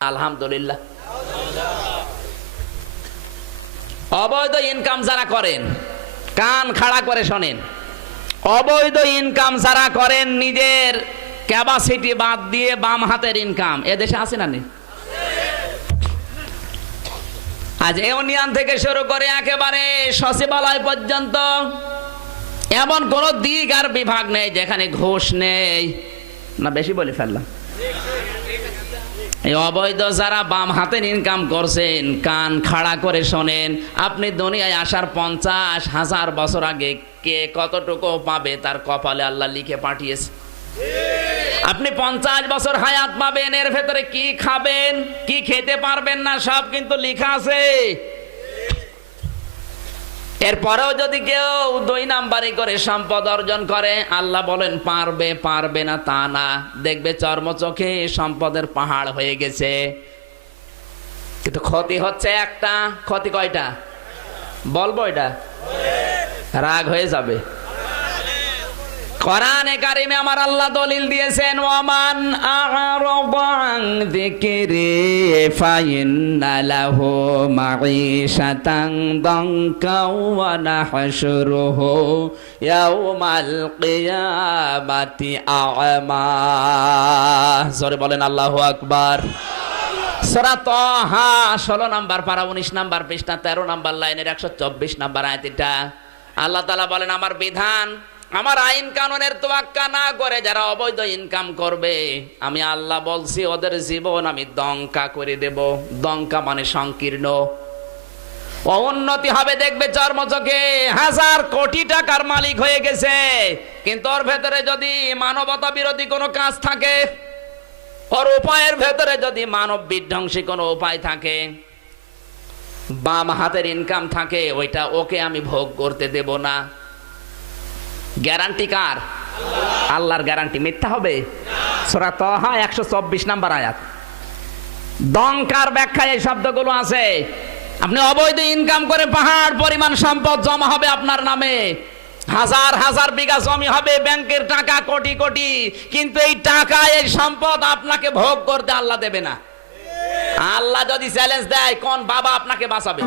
আলহামদুলিল্লাহ। অবৈধ ইনকাম যারা করেন, কান খাড়া করে শোনেন, অবৈধ ইনকাম যারা করেন নিজের ক্যাপাসিটি বাদ দিয়ে বাম হাতের ইনকাম এদেশে আছে না নেই? আজ ইউনিয়ন থেকে শুরু করে একেবারে সচিবালয় পর্যন্ত এমন কোন দিক আর বিভাগ নেই যেখানে ঘুষ নেই। না বেশি বলে ফেললাম? এই অবৈধ যারা বাম হাতের ইনকাম করছেন কান খাড়া করে শোনেন, আপনি দুনিয়ায় আসার 50,000 বছর আগে কে কতটুকু পাবে তার কপালে আল্লাহ লিখে পাঠিয়েছে। আপনি 50 বছর হায়াত পাবেন, এর ভেতরে কি খাবেন কি খেতে পারবেন না সব কিন্তু লেখা আছে। এরপরেও যদি কেউ 2 নাম্বারি করে সম্পদ অর্জন করে, আল্লাহ বলেন পারবে পারবে না তা না, দেখবে চর্মচোখে সম্পদের পাহাড় হয়ে গেছে। কিন্তু ক্ষতি হচ্ছে একটা। ক্ষতি কয়টা বলবো? এটা রাগ হয়ে যাবে। কোরআনে কারিমে আমার আল্লাহ দলিল দিয়েছেন, ওয়ামান আ'রাদা আন যিকরি ফাইন্না লাহু মাঈশাতান দানকা ওয়া নাহশুরুহু ইয়াওমাল কিয়ামাতি আ'মা। জোরে বলেন আল্লাহু আকবার। সূরা তাহা 16 নাম্বার পারা 19 নাম্বার পৃষ্ঠা 13 নাম্বার লাইনের 124 নাম্বার আয়াত। এটা আল্লাহ তাআলা বলেন আমার বিধান আমার আইন কানুনের তোয়াক্কা না করে যারা অবৈধ ইনকাম করবে, আমি আল্লাহ বলছি ওদের জীবন আমি দঙ্কা করে দেব। দঙ্কা মানে সংকীর্ণ। উন্নতি হবে দেখবে চর্মচোখে, 1000 কোটি টাকার মালিক হয়ে গেছে, কিন্তু ওর ভেতরে যদি মানবতা বিরোধী কোনো কাজ থাকে, ওর উপায়ের ভেতরে যদি মানব বিধ্বংসী কোনো উপায় থাকে, বাম হাতের ইনকাম থাকে, ওইটা ওকে আমি ভোগ করতে দেব না। গ্যারান্টি কার? আল্লাহর গ্যারান্টি। মিথ্যা হবে? সূরা তাহা 124 নাম্বার আয়াত। দঙ্কার ব্যাখ্যায় এই শব্দগুলো আছে। আপনি অবৈধ ইনকাম করে পাহাড় পরিমাণ সম্পদ জমা হবে আপনার নামে, 1000 বিঘা জমি হবে, ব্যাংকের টাকা কোটি কোটি, কিন্তু এই টাকা এই সম্পদ আপনাকে ভোগ করতে আল্লাহ দেবে না। আল্লাহ যদি চ্যালেঞ্জ দেয়, কোন বাবা আপনাকে বাঁচাবে?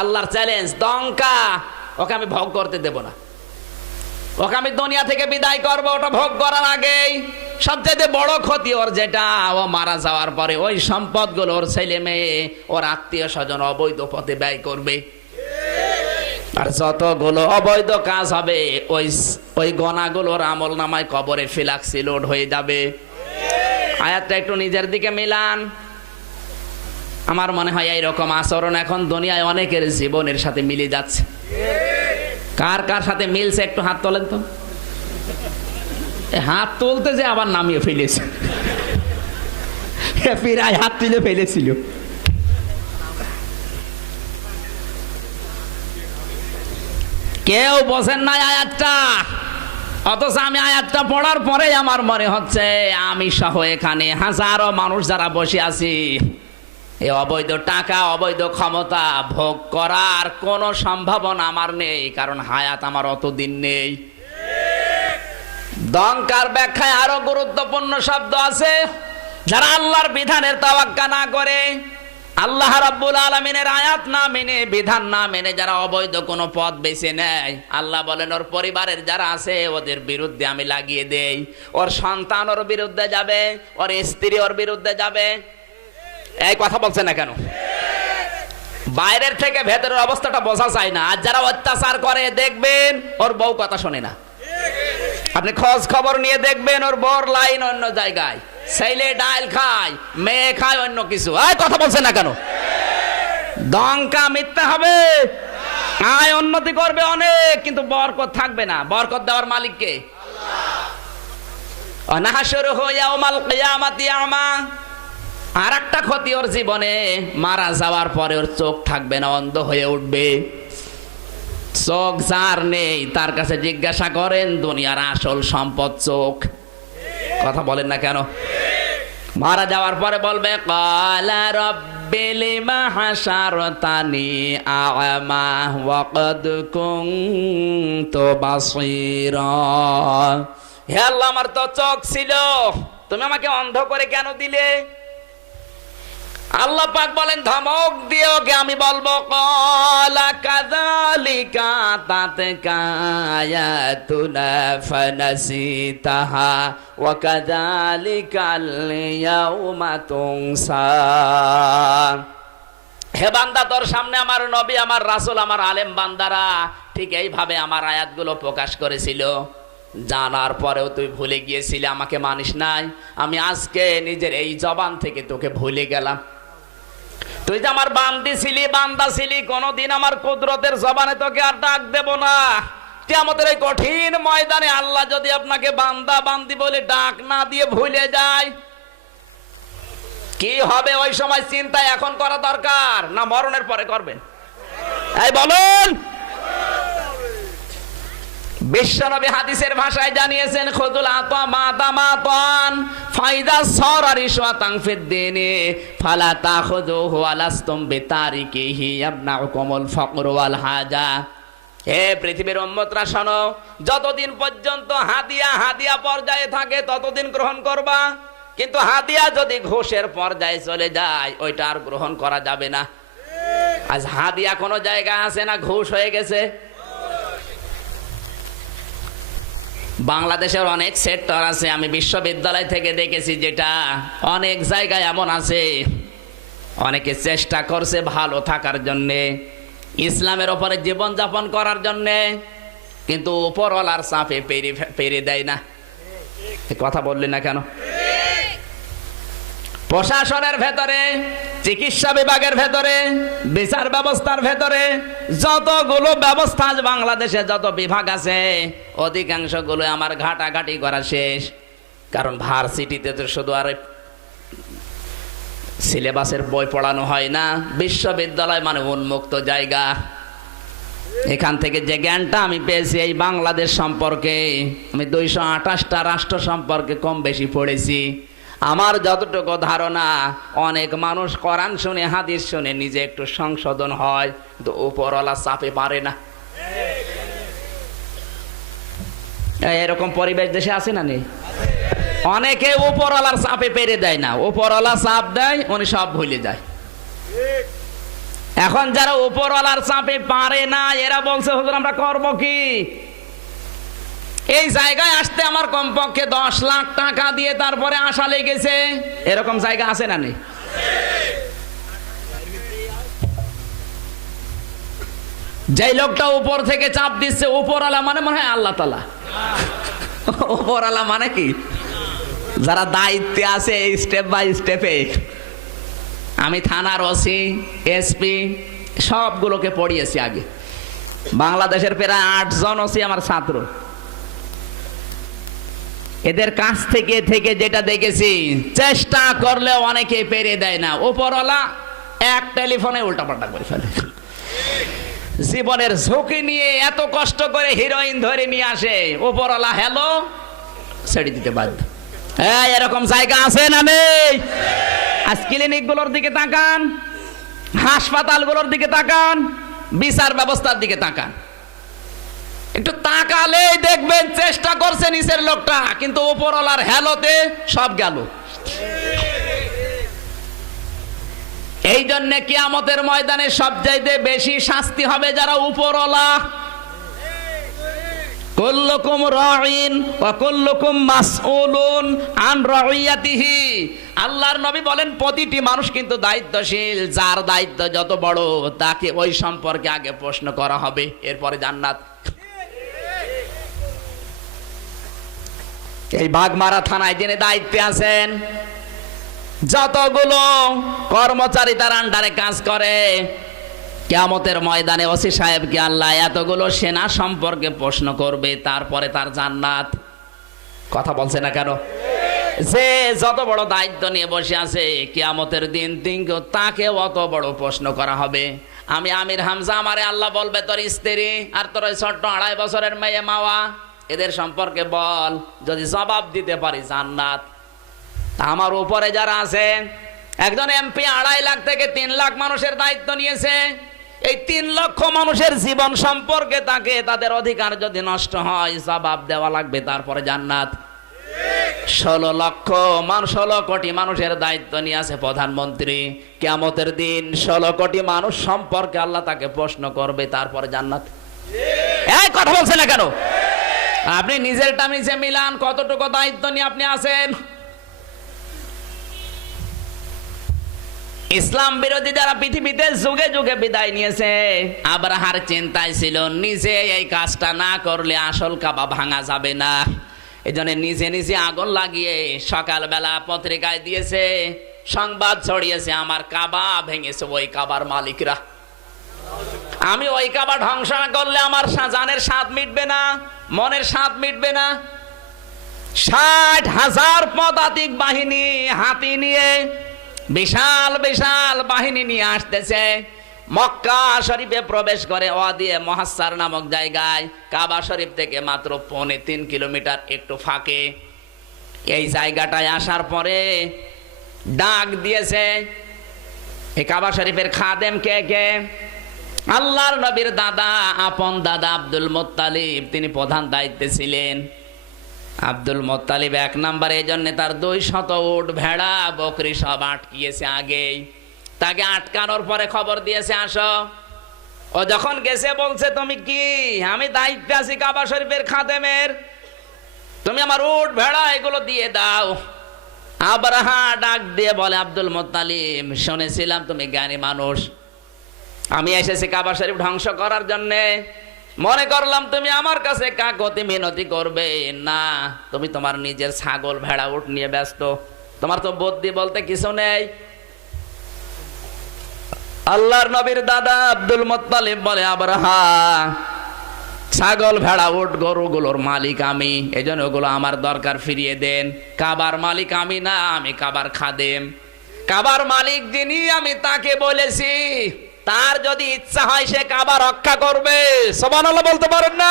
আল্লাহর চ্যালেঞ্জ, দঙ্কা, ওকে আমি ভোগ করতে দেব না, ওকে আমি দুনিয়া থেকে বিদায় করব। ওটা ভোগ করার আগেই সবচেয়ে বড় ক্ষতি ওর যেটা, ও মারা যাওয়ার পরে ওই সম্পদগুলো ওর ছেলে মেয়ে ওর আত্মীয় স্বজন অবৈধ পথে ব্যয় করবে। আর যতগুলো অবৈধ কাজ হবে ওই গনাগুলোর আমল নামায় কবরে ফিলাক্সি লোড হয়ে যাবে। আয়াতটা একটু নিজের দিকে মিলান। আমার মনে হয় এইরকম আচরণ এখন দুনিয়ায় অনেকের জীবনের সাথে মিলে যাচ্ছে। কার কার সাথে মিলছে একটু হাত তোলেন তো। হাত তুলতে যে আবার নামিয়ে ফেলেছে, প্রায় হাত তুলে ফেলেছিল। কেউ বোঝেন না আয়াতটা, অথচ আমি আয়াতটা পড়ার পরে আমার মনে হচ্ছে আমি সহ এখানে হাজারো মানুষ যারা বসে আছি, এই অবৈধ টাকা অবৈধ ক্ষমতা ভোগ করার কোনো সম্ভাবনা আমার নেই, কারণ হায়াত আমার অতদিন নেই। দঙ্কার ব্যাখ্যায় আরো গুরুত্বপূর্ণ শব্দ আছে। যারা আল্লাহর বিধানের তাওয়াক্কা না করে, আল্লাহ রাব্বুল আলামিনের আয়াত না মেনে, বিধান না মেনে যারা অবৈধ কোনো পথ বেছে নেয়, আল্লাহ বলেন ওর পরিবারের যারা আছে ওদের বিরুদ্ধে আমি লাগিয়ে দেই। ওর সন্তান ওর বিরুদ্ধে যাবে, ওর স্ত্রী ওর বিরুদ্ধে যাবে। এই কথা বলছে না কেন? বাইরের থেকে ভেতরের অবস্থাটা বোঝা যায় না। আর যারা অত্যাচার করে দেখবেন ওর বউ কথা শোনে না। আপনি খোঁজ খবর নিয়ে দেখবেন ওর বউর লাইন অন্য জায়গায়, ছেলে ডাল খায়, মেয়ে খায় অন্য কিছু। এই কথা বলছে না কেন? দঙ্কা মিথ্যা হবে। আয় উন্নতি করবে অনেক, কিন্তু বরকত থাকবে না। বরকত দেওয়ার মালিক কে? আল্লাহ। নাহশুরুহু ইয়াওমাল কিয়ামাতি আমা। আর একটা ক্ষতি ওর জীবনে, মারা যাওয়ার পরে ওর চোখ থাকবে না, অন্ধ হয়ে উঠবে। চোখ যার নেই তার কাছে জিজ্ঞাসা করেন দুনিয়ার আসল সম্পদ চোখ। কথা বলেন না কেন? মারা যাওয়ার পরে বলবে ক্বালা রাব্বি লিমা হাশারতানি আ'মা ওয়া ক্বাদ কুনতু বাসীরা। হে আল্লাহ, আমার তো চোখ ছিল, তুমি আমাকে অন্ধ করে কেন দিলে? আল্লাহ পাক বলেন ধমক দিয়ে ওকে আমি বলবো ক্বালা কাযালিকা আতাতকা আয়াতুনা ফানাসিতাহা ওয়া কাযালিকাল ইয়াউমা তুনসা। হে বান্দা, তোর সামনে আমার নবী, আমার রাসূল, আমার আলেম বান্দারা ঠিক এইভাবে আমার আয়াতগুলো প্রকাশ করেছিল, জানার পরেও তুই ভুলে গিয়েছিলি, আমাকে মানিস নাই। আমি আজকে নিজের এই জবান থেকে তোকে ভুলে গেলাম। তুই যে আমার বান্দি ছিলি, বান্দা ছিলি, কোনদিন আমার কুদরতের জবানে তোকে আর ডাক দেব না। কিয়ামতের এই কঠিন ময়দানে আল্লাহ যদি আপনাকে বান্দা বান্দি বলে ডাক না দিয়ে ভুলে যায়, কি হবে ওই সময় চিন্তা এখন করা দরকার না মরণের পরে করবেন? এই বলুন। বিশ্বনবী হাদিসের ভাষায় জানিয়েছেন খুদুল আতা মাতামাতান ফাইদা সারা রিশওয়াতান ফিদ্দিনি ফালা তাখুযুহু আলাস্তুম বিতারিকিহি ইয়াবনাকুমুল ফাকর ওয়াল হাজা। হে পৃথিবীর উম্মতরা শোনো, যতদিন পর্যন্ত হাদিয়া পর্যায়ে থাকে ততদিন গ্রহণ করবা, কিন্তু হাদিয়া যদি ঘুষের পর্যায়ে চলে যায় ওইটা আর গ্রহণ করা যাবে না। আজ হাদিয়া কোনো জায়গা আছে না ঘুষ হয়ে গেছে? বাংলাদেশের অনেক সেক্টর আছে, আমি বিশ্ববিদ্যালয় থেকে দেখেছি, যেটা অনেক জায়গায় এমন আছে অনেকে চেষ্টা করছে ভালো থাকার জন্যে, ইসলামের ওপরে জীবন যাপন করার জন্যে, কিন্তু উপরওয়ালার চাপে পেরে দেয় না। কথা বললি না কেন? প্রশাসনের ভেতরে, চিকিৎসা বিভাগের ভেতরে, বিচার ব্যবস্থার ভেতরে, যতগুলো ব্যবস্থা আজ বাংলাদেশে যত বিভাগ আছে অধিকাংশ গুলো আমার ঘাটাঘাটি করা শেষ। কারণ ভার্সিটিতে তো শুধু আর সিলেবাসের বই পড়ানো হয় না, বিশ্ববিদ্যালয় মানে উন্মুক্ত জায়গা। এখান থেকে যে জ্ঞানটা আমি পেয়েছি এই বাংলাদেশ সম্পর্কে, আমি 228টা রাষ্ট্র সম্পর্কে কম বেশি পড়েছি। আমার যতটুকু ধারণা, অনেক মানুষ কোরআন শুনে হাদিস শুনে নিজে একটু সংশোধন হয়, কিন্তু উপরওয়ালা চাপে পারে না। এরকম পরিবেশ দেশে আছে না নেই? অনেকে উপরওয়ালার চাপে পেরে দেয় না, উপরওয়ালা চাপ দেয় উনি সব ভুলে যায়। এখন যারা উপরওয়ালার চাপে পারে না এরা বলছে হুজুর আমরা করব কি? এই জায়গায় আসতে আমার কমপক্ষে 10 লাখ টাকা দিয়ে তারপরে আশা লেগেছে, এরকম জায়গা আছে না নেই? যেই লোকটা উপর থেকে চাপ দিচ্ছে, উপরওয়ালা মানে মনে হয় আল্লাহ তাআলা। উপরওয়ালা মানে কি? যারা দায়িত্বে আছে স্টেপ বাই স্টেপে, আমি থানার ওসি, এসপি সবগুলোকে পড়িয়েছি আগে। বাংলাদেশের প্রায় 8 জন ওসি আমার ছাত্র। এদের কাছ থেকে যেটা দেখেছি, চেষ্টা করলে অনেকে পেরে দেয় না। উপরওয়ালা এক টেলিফোনে উল্টাপাল্টা করে ফেলে। জীবনের ঝুঁকি নিয়ে এত কষ্ট করে হিরোইন ধরে নিয়ে আসে, উপরওয়ালা হ্যালো ছেড়ে দিতে বাধ্য। এরকম জায়গা আছে না নেই? আজ ক্লিনিক গুলোর দিকে তাকান, হাসপাতালগুলোর দিকে তাকান, বিচার ব্যবস্থার দিকে তাকান। একটু তাকালেই দেখবেন চেষ্টা করছে নিচের লোকটা, কিন্তু উপরওয়ালার হ্যালোতে সব গেল। এই জন্য কিয়ামতের ময়দানে সবচাইতে বেশি শাস্তি হবে যারা উপরওয়ালা। কুল্লুকুম রাঈন ওয়া কুল্লুকুম মাসউলুন আন রাইয়াতিহি। আল্লাহর নবী বলেন প্রতিটি মানুষ কিন্তু দায়িত্বশীল, যার দায়িত্ব যত বড় তাকে ওই সম্পর্কে আগে প্রশ্ন করা হবে, এরপরে জান্নাত। এই বাগমারা থানায় যিনি দায়িত্বে আছেন, যতগুলো কর্মচারী তার আন্ডারে কাজ করে, কিয়ামতের ময়দানে ওসি সাহেবকে আল্লাহ এতগুলো সেনা সম্পর্কে প্রশ্ন করবে, তারপরে তার জান্নাত। কথা বলছে না কেন? যে যত বড় দায়িত্ব নিয়ে বসে আছে, কিয়ামতের দিন তাকে অত বড় প্রশ্ন করা হবে। আমি আমির হামজা, আমারে আল্লাহ বলবে তোর স্ত্রী আর তোর ওই ছোট্ট 2.5 বছরের মেয়ে মাওয়া, এদের সম্পর্কে বল, যদি জবাব দিতে পারি জান্নাত। আমার উপরে যারা আছে, একজন এমপি 2.5 লাখ থেকে 3 লাখ মানুষের দায়িত্ব নিয়েছে। এই 3 লক্ষ মানুষের জীবন সম্পর্কে তাকে তাদের অধিকার যদি নষ্ট হয় জবাব দেওয়া লাগবে, তারপরে জান্নাত। 16 কোটি মানুষের দায়িত্ব নিয়ে আছে প্রধানমন্ত্রী। কিয়ামতের দিন 16 কোটি মানুষ সম্পর্কে আল্লাহ তাকে প্রশ্ন করবে, তারপরে জান্নাত। এই কথা বলছেন না কেন? আপনি নিজেরটা নিজে মিলান, কতটুকু দায়িত্ব নিয়ে আপনি আছেন। ইসলাম বিরোধী যারা পৃথিবীতে যুগে যুগে বিদায় নিয়েছে, আব্রাহার চিন্তায় ছিল নিজে এই কাজটা না করলে আসল কাবা ভাঙা যাবে না। এজন্য নিজে নিজে আগুন লাগিয়ে সকালবেলা পত্রিকায় দিয়েছে, সংবাদ ছড়িয়েছে, আমার কাবা ভেঙেছে ওই কাবার মালিকরা। আমি ওই কাবা ধ্বংস না করলে আমার জানের স্বাদ মিটবে না, মনের স্বাদ মিটবে না। 60,000 পদাতিক বাহিনী হাতি নিয়ে, বিশাল বিশাল বাহিনী নিয়ে আসতেছে। মক্কা শরীফে প্রবেশ করে ওয়াদিয়ে মুহাসসার নামক জায়গায়, কাবা শরীফ থেকে মাত্র 3.5 কিলোমিটার একটু ফাঁকে। এই জায়গাটায় আসার পরে ডাক দিয়েছে। এই কাবা শরীফের খাদেম কে কে? আল্লাহর নবীর দাদা, আপন দাদা আব্দুল মুত্তালিব, তিনি প্রধান দায়িত্বে ছিলেন। আব্দুল মুত্তালিব 1 নম্বরে, এই জন্য তার 200 উট, ভেড়া, বকরি সব আটকিয়েছে আগেই। তাকে আটকানোর পরে খবর দিয়েছে আসো। ও যখন গেছে বলছে, তুমি কি? আমি দায়িত্বে আছি কাবা শরীফের খাদেমের, তুমি আমার উট ভেড়া এগুলো দিয়ে দাও। আব্রাহা ডাক দিয়ে বলে, আব্দুল মুত্তালিব, শুনেছিলাম তুমি জ্ঞানী মানুষ, আমি এসেছি কাবা শরীফ ধ্বংস করার জন্যে। মনে করলাম তুমি আমার কাছে কাকতি মিনতি করবে না, তুমি তোমার নিজের ছাগল ভেড়া উট নিয়ে ব্যস্ত, তোমার তো বুদ্ধি বলতে কিছু নেই। আল্লাহর নবীর দাদা আব্দুল মুত্তালিব বলে, আব্রাহা, ছাগল ভেড়া উট গরুগুলোর মালিক আমি, এজন্য ওগুলো আমার দরকার ফিরিয়ে দেন। কাবার মালিক আমি না, আমি কাবার খাদেম। কাবার মালিক যিনি, আমি তাকে বলেছি তার যদি ইচ্ছা হয় সে কাবা রক্ষা করবে। সুবহানাল্লাহ বলতে পারেন না?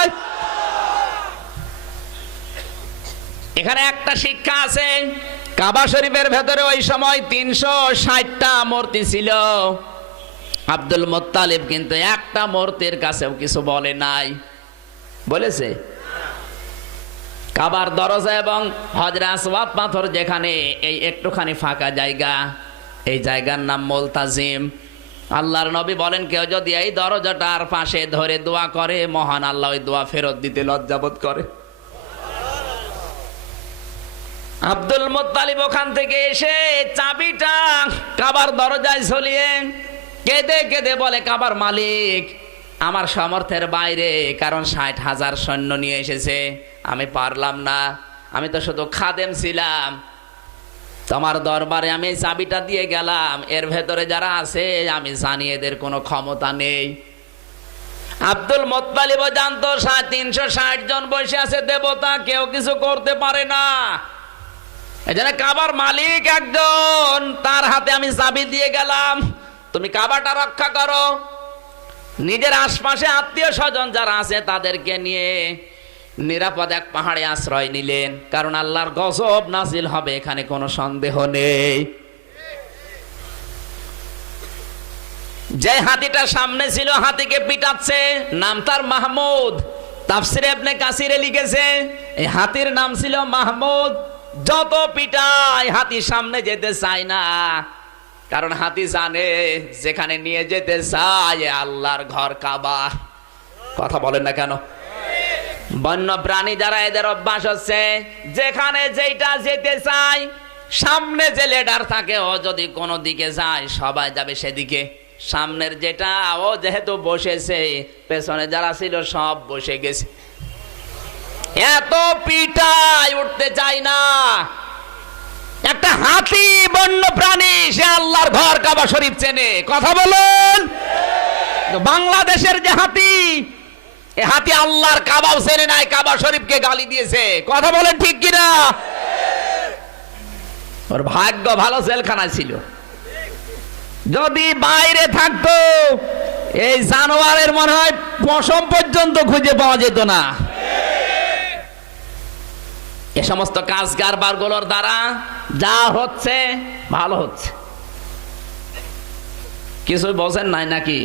এখানে একটা শিক্ষা আছে, কাবা শরীফের ভেতরে ওই সময় 360টা মূর্তি ছিল। আব্দুল মুত্তালিব কিন্তু একটা মূর্তির কাছেও কিছু বলে নাই। বলেছে? কাবার দরজা এবং হজরে আসওয়াদ পাথর যেখানে, এই একটুখানি ফাঁকা জায়গা, এই জায়গার নাম মুলতাজিম। আল্লাহর নবী বলেন, কেউ যদি এই দরজাটার পাশে ধরে দোয়া করে, মহান আল্লাহ ওই দোয়া ফেরত দিতে লজ্জাবোধ করে। আব্দুল মুত্তালিব ওখান থেকে এসে চাবিটা কাবার দরজায় ঝুলিয়ে কেঁদে কেঁদে বলে, কাবার মালিক, আমার সামর্থ্যের বাইরে, কারণ 60,000 সৈন্য নিয়ে এসেছে, আমি পারলাম না, আমি তো শুধু খাদেম ছিলাম, তোমার দরবারে আমি চাবিটা দিয়ে গেলাম, এর ভেতরে যারা আছে আমি জানি এদের কোনো ক্ষমতা নেই। আব্দুল মুত্তালিব জানতো 360 জন বসে আছে দেবতা, কেউ কিছু করতে পারে না। এজন্য কাবার মালিক একজন, তার হাতে আমি চাবি দিয়ে গেলাম, তুমি কাবাটা রক্ষা করো। নিজের আশপাশে আত্মীয় স্বজন যারা আছে তাদেরকে নিয়ে নিরাপদ এক পাহাড়ে আশ্রয় নিলেন, কারণ আল্লাহর গজব নাজিল হবে, এখানে কোনো সন্দেহ নেই। যে হাতিটা সামনে ছিল, হাতিকে পিটাচ্ছে, নাম তার মাহমুদ। তাফসিরে ইবনে কাসিরে লিখেছে, এই হাতির নাম ছিল মাহমুদ। যত পিটায় হাতি সামনে যেতে চায় না, কারণ হাতি জানে যেখানে নিয়ে যেতে চায় আল্লাহর ঘর কাবা। কথা বলেন না কেন? বন্য প্রাণী যারা, এদের অভ্যাস হচ্ছে যেখানে যেটা যেতে চায়, সামনে যে লিডার থাকে ও যদি কোনো দিকে যায় সবাই যাবে সেদিকে। সামনের যেটা, ও যেহেতু বসেছে, পেছনে যারা ছিল সব বসে গেছে। এত পিটায় উঠতে চায় না। একটা হাতি বন্য প্রাণী, সে আল্লাহর ঘর কাবা শরীফ চেনে। কথা বলেন? বাংলাদেশের যে হাতি, এ হাতি আল্লাহর কাবাও চেনে নাই, কাবা শরীফকে গালি দিয়েছে। কথা বলেন ঠিক কিনা? ওর ভাগ্য ভালো জেলখানায় ছিল, যদি বাইরে থাকতো এই জানোয়ারের মনে হয় পশম পর্যন্ত খুঁজে পাওয়া যেত না। এ সমস্ত কাজ কারবারগুলোর দ্বারা যা হচ্ছে ভালো হচ্ছে। কিছুই বোঝেন নাই নাকি?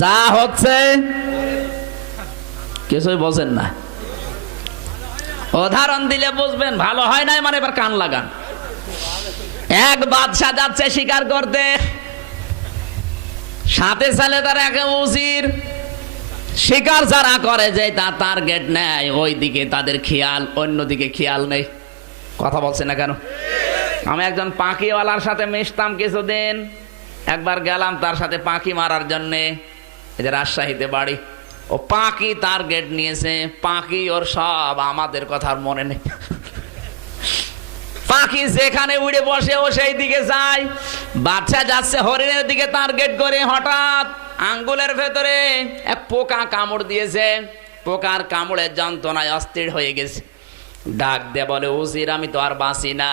যা হচ্ছে কিছুই বোঝেন না। উদাহরণ দিলে বুঝবেন। ভালো হয় নাই মানে এবার কান লাগান। এক বাদশা যাচ্ছে শিকার করতে, সাথে ছেলে তার এক উজির। শিকার যারা করে যে তার টার্গেট নেয় ওই দিকে তাদের খেয়াল, অন্যদিকে খেয়াল নেই। কথা বলছে না কেন? আমি একজন পাখিওয়ালার সাথে মিশতাম কিছুদিন। একবার গেলাম তার সাথে পাখি মারার জন্যে, এই যে রাজশাহীতে বাড়ি। ও পাখি টার্গেট নিয়েছে, পাখি ওর সব, আমাদের কথার মনে নেই। পাখি যেখানে উড়ে বসে ও সেই দিকে যায়। বাচ্চা যাচ্ছে হরিণের দিকে টার্গেট করে, হঠাৎ আঙ্গুলের ভেতরে এক পোকা কামড় দিয়েছে। পোকার কামড়ের যন্ত্রণায় অস্থির হয়ে গেছে। ডাক দিয়ে বলে, উজির আমি তো আর বাঁচি না,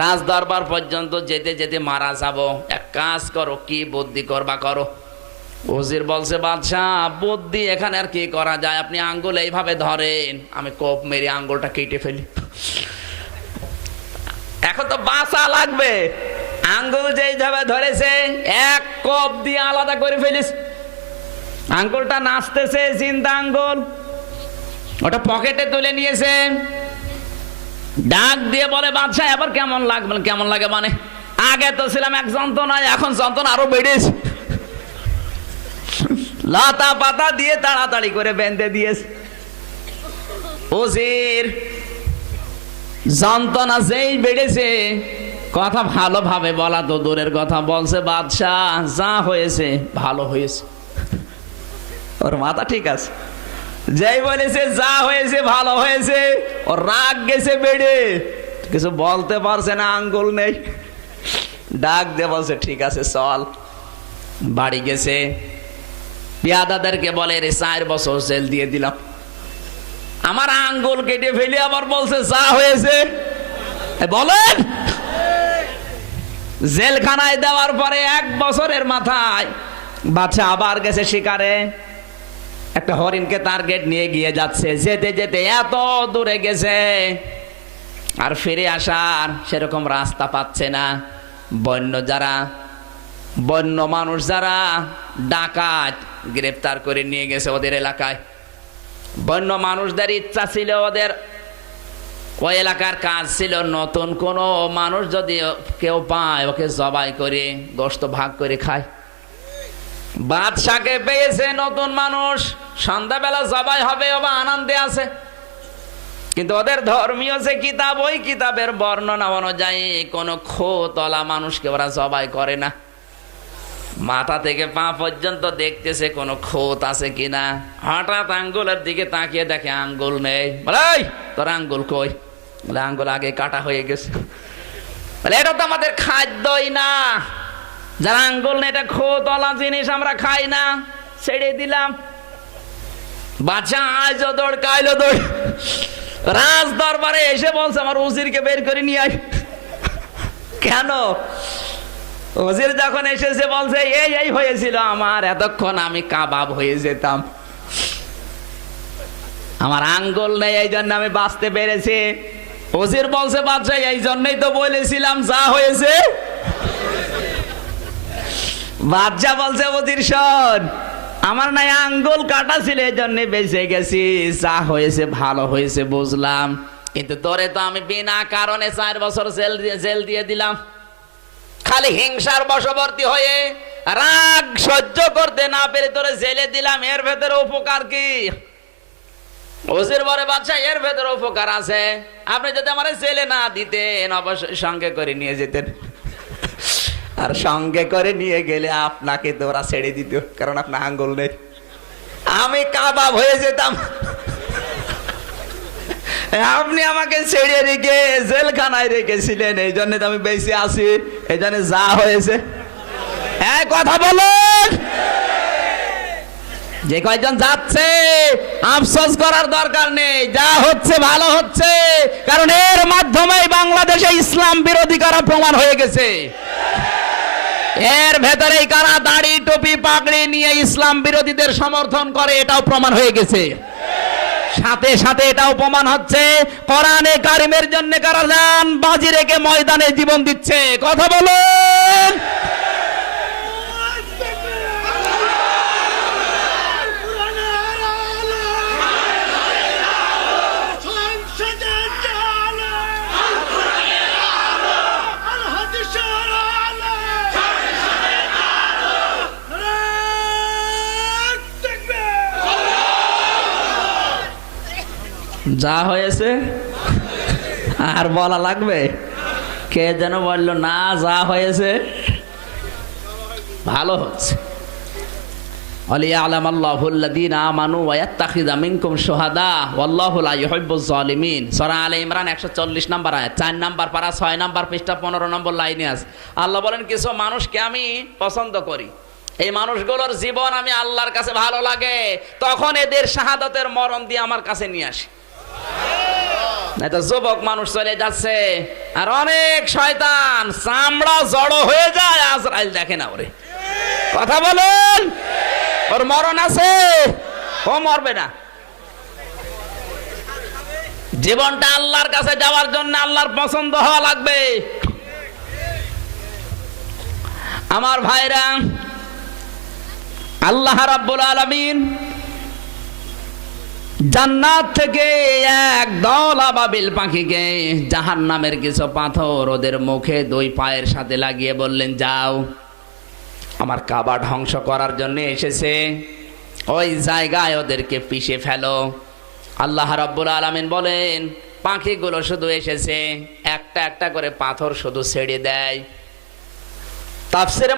রাজ দরবার পর্যন্ত যেতে যেতে মারা যাব, এক কাজ করো, কি বুদ্ধি করবা করো। উজির বলছে, বাদশাহ বুদ্ধি এখানে আর কি করা যায়, আপনি আঙ্গুল এইভাবে ধরেন, আমি কোপ মেরে আঙ্গুলটা কেটে ফেলি। এখন তো বাঁচা লাগবে। আঙ্গুল যেইভাবে ধরেছে এক কোপ দিয়ে আলাদা করে ফেলিস। আঙ্গুলটা নাচতেছে, জিন্দা আঙ্গুল, ওটা পকেটে তুলে নিয়েছে। ডাক দিয়ে বলে, বাদশাহ এবার কেমন লাগবে? কেমন লাগে মানে, আগে তো ছিলাম এক যন্ত্রণায়, এখন যন্ত্রণা আরো বেড়েছে। লতা পাতা দিয়ে তাড়াতাড়ি করে বেঁধে দিয়েছে। উজির যন্ত্রণা যেই বেড়েছে, কথা ভালোভাবে বলা তো দূরের কথা, বলছে, বাদশাহ যা হয়েছে ভালো হয়েছে। ওর মাথা ঠিক আছে। যেই বলেছে যা হয়েছে ভালো হয়েছে, ওর রাগ গেছে বেড়ে, কিছু বলতে পারছে না, আঙ্গুল নেই। ডাক দিয়ে বলছে, ঠিক আছে চল। বাড়ি গেছে, পেয়াদাদেরকে বলে, 4 বছর জেল দিয়ে দিলাম, আমার আঙ্গুল কেটে ফেলে আবার বলছে যা হয়েছে। বলেন, জেলখানায় দেওয়ার পরে 1 বছরের মাথায় বাচ্চা আবার গেছে শিকারে। একটা হরিণকে টার্গেট নিয়ে গিয়ে যাচ্ছে, যেতে যেতে এত দূরে গেছে আর ফিরে আসার সেরকম রাস্তা পাচ্ছে না। বন্য মানুষ যারা ডাকাত গ্রেফতার করে নিয়ে গেছে ওদের এলাকায়। বন্য মানুষদের ইচ্ছা ছিল, ওদের ওই এলাকার কাজ ছিল, নতুন কোন মানুষ যদি কেউ পায় ওকে জবাই করে গোশত ভাগ করে খায়। বাদশাকে পেয়েছে নতুন মানুষ, সন্ধ্যাবেলা জবাই হবে, ওবা আনন্দে আছে। কিন্তু ওদের ধর্মীয় যে কিতাব, ওই কিতাবের বর্ণনা অনুযায়ী কোন খোতলা মানুষকে ওরা জবাই করে না। মাথা থেকে পা পর্যন্ত দেখতেছে কোন খোত আছে কিনা। হঠাৎ আঙ্গুলের দিকে তাকিয়ে দেখে আঙ্গুল নেই। বলে, তোর আঙ্গুল কই? বলে, আঙ্গুল আগে কাটা হয়ে গেছে। বলে, এটা তো আমাদের খাদ্যই না, যারা আঙ্গুল নেই, এটা খোতলা জিনিস, আমরা খাই না, ছেড়ে দিলাম। বাচ্চা আজও দৌড়, কাইলো দৌড়, রাজ দরবারে এসে বলছে, আমার উজিরকে বের করে নিয়ে আয়। কেন? উজির যখন এসেছে বলছে, এই হয়েছিল আমার, এতক্ষণ আমি কাবাব হয়ে যেতাম, আমার আঙ্গুল নেই, এই জন্য আমি বাঁচতে পেরেছি। উজির বলছে, বাদশা এই জন্যই তো বলেছিলাম যা হয়েছে। বাদশা বলছে, উজির শোন, আমার নাই আঙ্গুল কাটা ছিল, এই জন্য বেঁচে গেছি, যা হয়েছে ভালো হয়েছে বুঝলাম, কিন্তু তোরে তো আমি বিনা কারণে 4 বছর জেল দিয়ে দিলাম। খালি হিংসার বশবর্তী হয়ে রাগ সহ্য করতে না পেরে তোরে জেলে দিলাম, এর ভেতরে উপকার কি? উজির বলে, বাদশা এর ভেতরে উপকার আছে, আপনি যদি আমার জেলে না দিতেন অবশ্যই সঙ্গে করে নিয়ে যেতেন, আর সঙ্গে করে নিয়ে গেলে আপনাকে তো ওরা ছেড়ে দিত, কারণ আপনার আঙ্গুল নেই, আমি কাবাব হয়ে যেতাম। আপনি আমাকে ছেড়ে রেখে জেলখানায় রেখেছিলেন, এই জন্য আমি বেঁচে আছি, এই জন্য যা হয়েছে। এক কথা বলুন, যে কয়জন যাচ্ছে আফসোস করার দরকার নেই, যা হচ্ছে ভালো হচ্ছে, কারণ এর মাধ্যমে বাংলাদেশে ইসলাম বিরোধী করা প্রমাণ হয়ে গেছে। এর ভেতরে কারা দাড়ি টুপি পাগড়ি নিয়ে ইসলাম বিরোধীদের সমর্থন করে, এটাও প্রমাণ হয়ে গেছে। সাথে সাথে এটা প্রমাণ হচ্ছে কোরআনে কারিমের জন্য কারা যান বাজি রেখে ময়দানে জীবন দিচ্ছে। কথা বলুন। যা হয়েছে আর বলা লাগবে? কে যেন বলল না, যা হয়েছে ভালো হচ্ছে। আলিয়ালাম আল্লাহুল্লাযীনা আমানু ওয়া ইয়াত্তাখিযা মিনকুম শুহাদা ওয়াল্লাহু লা ইউহিব্বুজ জালিমিন। সূরা আলে ইমরান 140 নম্বর আয়াত, 4 নম্বর পারা 6 নম্বর পৃষ্ঠা 15 নম্বর লাইনে আছে। আল্লাহ বলেন কিছু মানুষকে আমি পছন্দ করি, এই মানুষগুলোর জীবন আমি আল্লাহর কাছে ভালো লাগে, তখন এদের শাহাদাতের মরণ দিয়ে আমার কাছে নিয়ে আসি। এটা যুবক মানুষ চলে যাচ্ছে আর অনেক শয়তান চামড়া জড়ো হয়ে যায়, আজরাইল দেখে না ওরে। কথা বলুন। ওর মরণ আছে, ও মরবে না। জীবনটা আল্লাহর কাছে যাওয়ার জন্য আল্লাহর পছন্দ হওয়া লাগবে। আমার ভাইরা, আল্লাহ রাব্বুল আলামিন জান্নাত থেকে এক দল আবাবিল পাখিকে জাহান্নামের কিছু পাথর ওদের মুখে 2 পায়ের সাথে লাগিয়ে বললেন, যাও, আমার কাবা ধ্বংস করার জন্য এসেছে, ওই জায়গায় ওদেরকে পিষে ফেলো। আল্লাহ রাব্বুল আলামিন বলেন, পাখিগুলো শুধু এসেছে একটা একটা করে পাথর শুধু ছেড়ে দেয়। তাফসীরে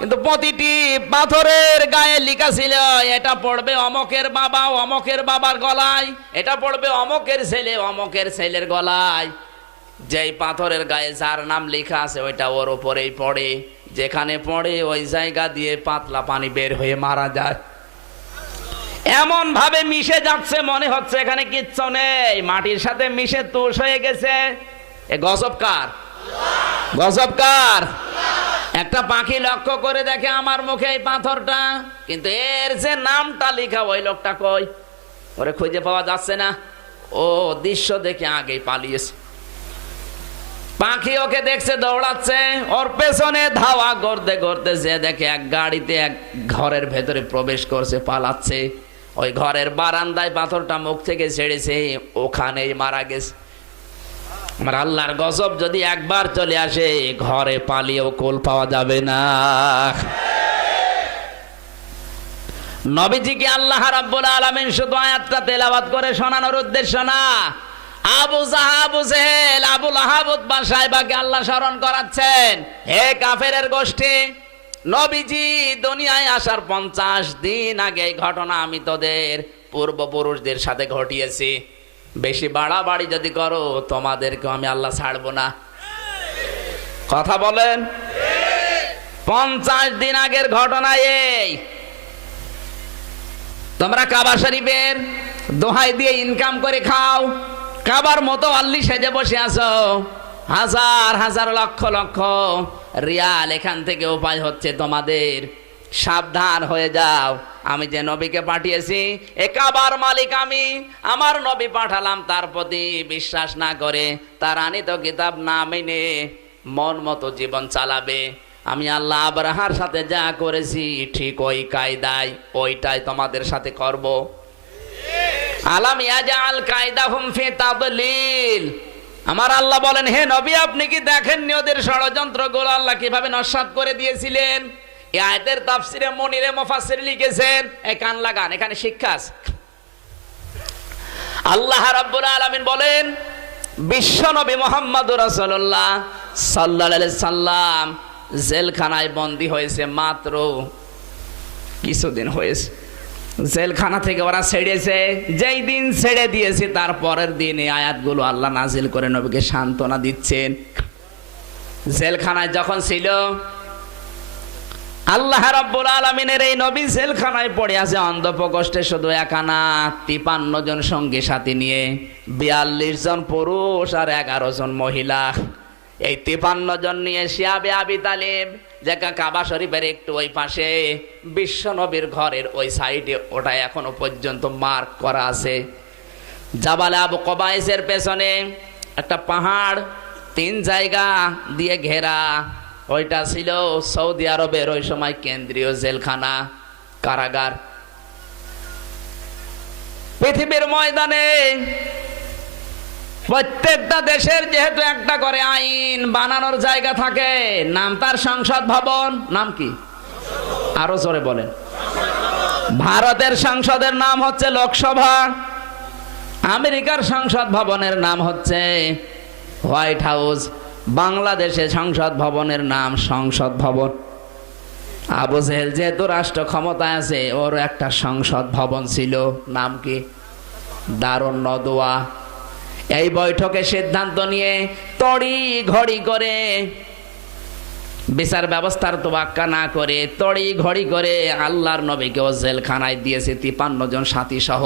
কিন্তু প্রতিটি পাথরের গায়ে লেখা ছিল এটা পড়বে অমকের বাবা অমকের বাবার গলায়, এটা পড়বে অমকের ছেলে অমকের ছেলের গলায়। যেই পাথরের গায়ে যার নাম লেখা আছে ওইটা ওর উপরেই পড়ে, যেখানে পড়ে ওই জায়গা দিয়ে পাতলা পানি বের হয়ে মারা যায়। এমন ভাবে মিশে যাচ্ছে মনে হচ্ছে এখানে কিচ্ছু নেই, মাটির সাথে মিশে তুষ হয়ে গেছে। এ গজব কার? গজব কার? একটা পাখি লক্ষ্য করে দেখে আমার মুখে এই পাথরটা, কিন্তু এর যে নামটা লেখা ওই লোকটা কই, ওরে খুঁজে পাওয়া যাচ্ছে না। ও দৃশ্য দেখে আগেই পালিয়েছে। পাখি ওকে দেখছে দৌড়াচ্ছে, ওর পেছনে ধাওয়া করতে করতে যে দেখে এক গাড়িতে এক ঘরের ভেতরে প্রবেশ করছে, পালাচ্ছে। ওই ঘরের বারান্দায় পাথরটা মুখ থেকে ছেড়েছে, ওখানেই মারা গেছে। আমার আল্লাহর গজব যদি একবার চলে আসে ঘরে পালিয়েও কোল পাওয়া যাবে না। নবীজিকে আল্লাহ রাব্বুল আলামিন শুধু আয়াতটা তেলাওয়াত করে শোনানোর উদ্দেশ্য না, আবু জেহেল আবু লাহাব উতবা সাহেবাকে আল্লাহ স্মরণ করাচ্ছেন, হে কাফেরের গোষ্ঠী, নবীজি দুনিয়ায় আসার 50 দিন আগে এই ঘটনা আমি তোদের পূর্বপুরুষদের সাথে ঘটিয়েছি। বেশি বাড়াবাড়ি যদি করো তোমাদেরকে আমি আল্লাহ ছাড়বো না। কথা বলেন। 50 দিন আগের ঘটনা এই। তোমরা কাবা শরীফের দোহাই দিয়ে ইনকাম করে খাও, কাবার মতো আল্লি সেজে বসে আছো, হাজার হাজার লক্ষ লক্ষ রিয়াল এখান থেকে উপায় হচ্ছে তোমাদের। সাবধান হয়ে যাও, আমি যে নবীকে পাঠিয়েছি এ কাবার মালিক আমি, আমার নবী পাঠালাম, তার প্রতি বিশ্বাস না করে তার আনিত কিতাব না মেনে মন মতো জীবন চালাবে। আমি আল্লাহ আবরাহার সাথে যা করেছি ঠিক ওই কায়দায় ওইটাই তোমাদের সাথে করব। আলাম ইয়াজআল কায়দাহুম ফি তাদলিল। আমার আল্লাহ বলেন, হে নবী আপনি কি দেখেননি ওদের ষড়যন্ত্রগুলো আল্লাহ কিভাবে নস্যাৎ করে দিয়েছিলেন? এই আয়াতের তাফসিরে মুনিরে মুফাসসির লিখেছেন, এই কান লাগান, এখানে শিক্ষা আছে। আল্লাহ রাব্বুল আলামিন বলেন, বিশ্ব নবী মুহাম্মদুর রাসূলুল্লাহ সাল্লাল্লাহু আলাইহি সাল্লাম জেলখানায় বন্দী হয়েছে মাত্র কিছুদিন হয়েছে। জেলখানা থেকে ওরা ছেড়েছে, যেই দিন ছেড়ে দিয়েছে তার পরের দিন এই আয়াতগুলো আল্লাহ নাজিল করে নবীকে সান্ত্বনা দিচ্ছেন। জেলখানায় যখন ছিল আল্লাহ রাব্বুল আলামিনের এই নবী জেলখানায় পড়ে আছে অন্ধপ্রকোষ্ঠে, শুধু একা না, 53 জন সঙ্গী সাথী নিয়ে, 42 জন পুরুষ আর 11 জন মহিলা। এই 53 জন নিয়ে শিয়াবে আবি তালিব, যেটা কাবা শরীফের একটু ওই পাশে, বিশ্ব নবীর ঘরের ওই সাইডে, ওটা এখনো পর্যন্ত মার্ক করা আছে। জাবালে আবু কবাইসের পেছনে একটা পাহাড় 3 জায়গা দিয়ে ঘেরা, ওইটা ছিল সৌদি আরবের ওই সময় কেন্দ্রীয় জেলখানা, কারাগার। পৃথিবীর ময়দানে প্রত্যেকটা দেশের যেহেতু একটা করে আইন বানানোর জায়গা থাকে, নাম তার সংসদ ভবন। নাম কি? আরো জোরে বলেন। ভারতের সংসদের নাম হচ্ছে লোকসভা, আমেরিকার সংসদ ভবনের নাম হচ্ছে হোয়াইট হাউস, বাংলাদেশের সংসদ ভবনের নাম সংসদ ভবন। আবু জেহেল যেহেতু রাষ্ট্র ক্ষমতায় আছে, ওর একটা সংসদ ভবন ছিল, নাম কি? দারুন নদওয়া। এই বৈঠকে সিদ্ধান্ত নিয়ে তড়ি ঘড়ি করে, বিচার ব্যবস্থার তোয়াক্কা না করে তড়ি ঘড়ি করে আল্লাহর নবীকে জেলখানায় দিয়েছে 53 জন সাথী সহ।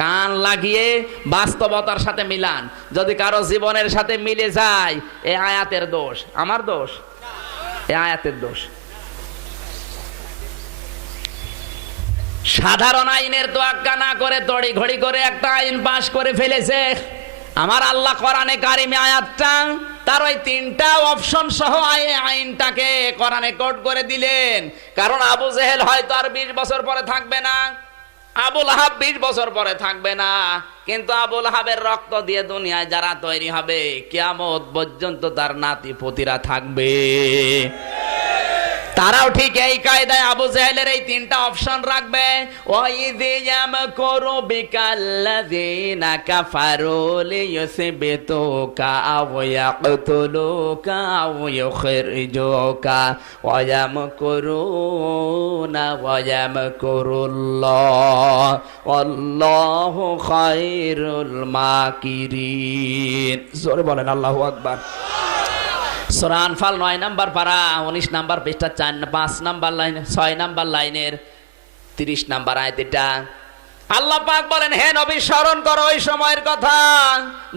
কান লাগিয়ে বাস্তবতার সাথে মিলান, যদি কারো জীবনের সাথে মিলে যায়, এই আয়াতের দোষ আমার দোষ, এই আয়াতের দোষ। সাধারণ আইনের তোয়াক্কা না করে তড়ি ঘড়ি করে একটা আইন পাশ করে ফেলেছে। আমার আল্লাহ কোরআনে কারিমে আয়াতটা তার ওই 3টা অপশন সহ আইনটাকে কোরআনে কোড করে দিলেন। কারণ আবু জেহেল হয়তো আর 20 বছর পরে থাকবে না, আবুল আহাব 20 বছর পরে থাকবে না, কিন্তু আবুল আহাবের রক্ত দিয়ে দুনিয়ায় যারা তৈরি হবে, কিয়ামত পর্যন্ত তার নাতি পুতিরা থাকবে। তারাও ঠিক এই কায়দায় আবু জেহেলের এই 3টা অপশন রাখবে। ওয়াইযি ইয়ামকুরু বিকাল্লাযিনা কাফারু লিয়ুসবিতুকা আও ইয়াকতুলুকা আও ইউখরিজুকা ওয়া ইয়ামকুরুনা ওয়া ইয়ামকুরুল্লাহ ওয়াল্লাহু খায়রুল মাকিরিন। জোরে বলেন আল্লাহু আকবার। সূরা আনফাল 9 নম্বর পারা 19 নম্বর পৃষ্ঠা 5 নম্বর লাইন 6 নম্বর লাইনের 30 নম্বর আয়াত। এটা আল্লাহ পাক বলেন, হে নবী স্মরণ করো ওই সময়ের কথা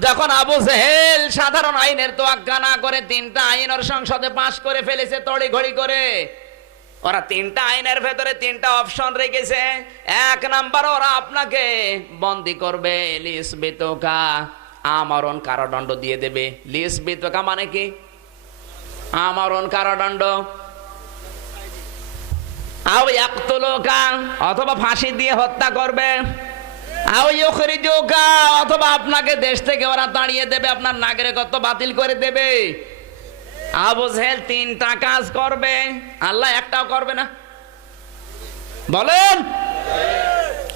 যখন আবু জেহেল সাধারণ আইনের তোয়াক্কা না করে 3টা আইন ওর সংসদে পাশ করে ফেলেছে তড়ি ঘড়ি করে। ওরা 3টা আইনের ভেতরে 3টা অপশন রেখেছে। 1 নাম্বার, ওরা আপনাকে বন্দী করবে, লিসবিতুকা আমরণ কারাদণ্ড দিয়ে দেবে। লিসবিতুকা মানে কি? আমরণ কারাদণ্ড। আও ইয়াকতুলুকা অথবা ফাঁসি দিয়ে হত্যা করবে, আও ইউখরিজুকা অথবা আপনাকে দেশ থেকে ওরা তাড়িয়ে দেবে, আপনার নাগরিকত্ব বাতিল করে দেবে। আবু জেহেল 3টা কাজ করবে, আল্লাহ একটাও করবে না। বলেন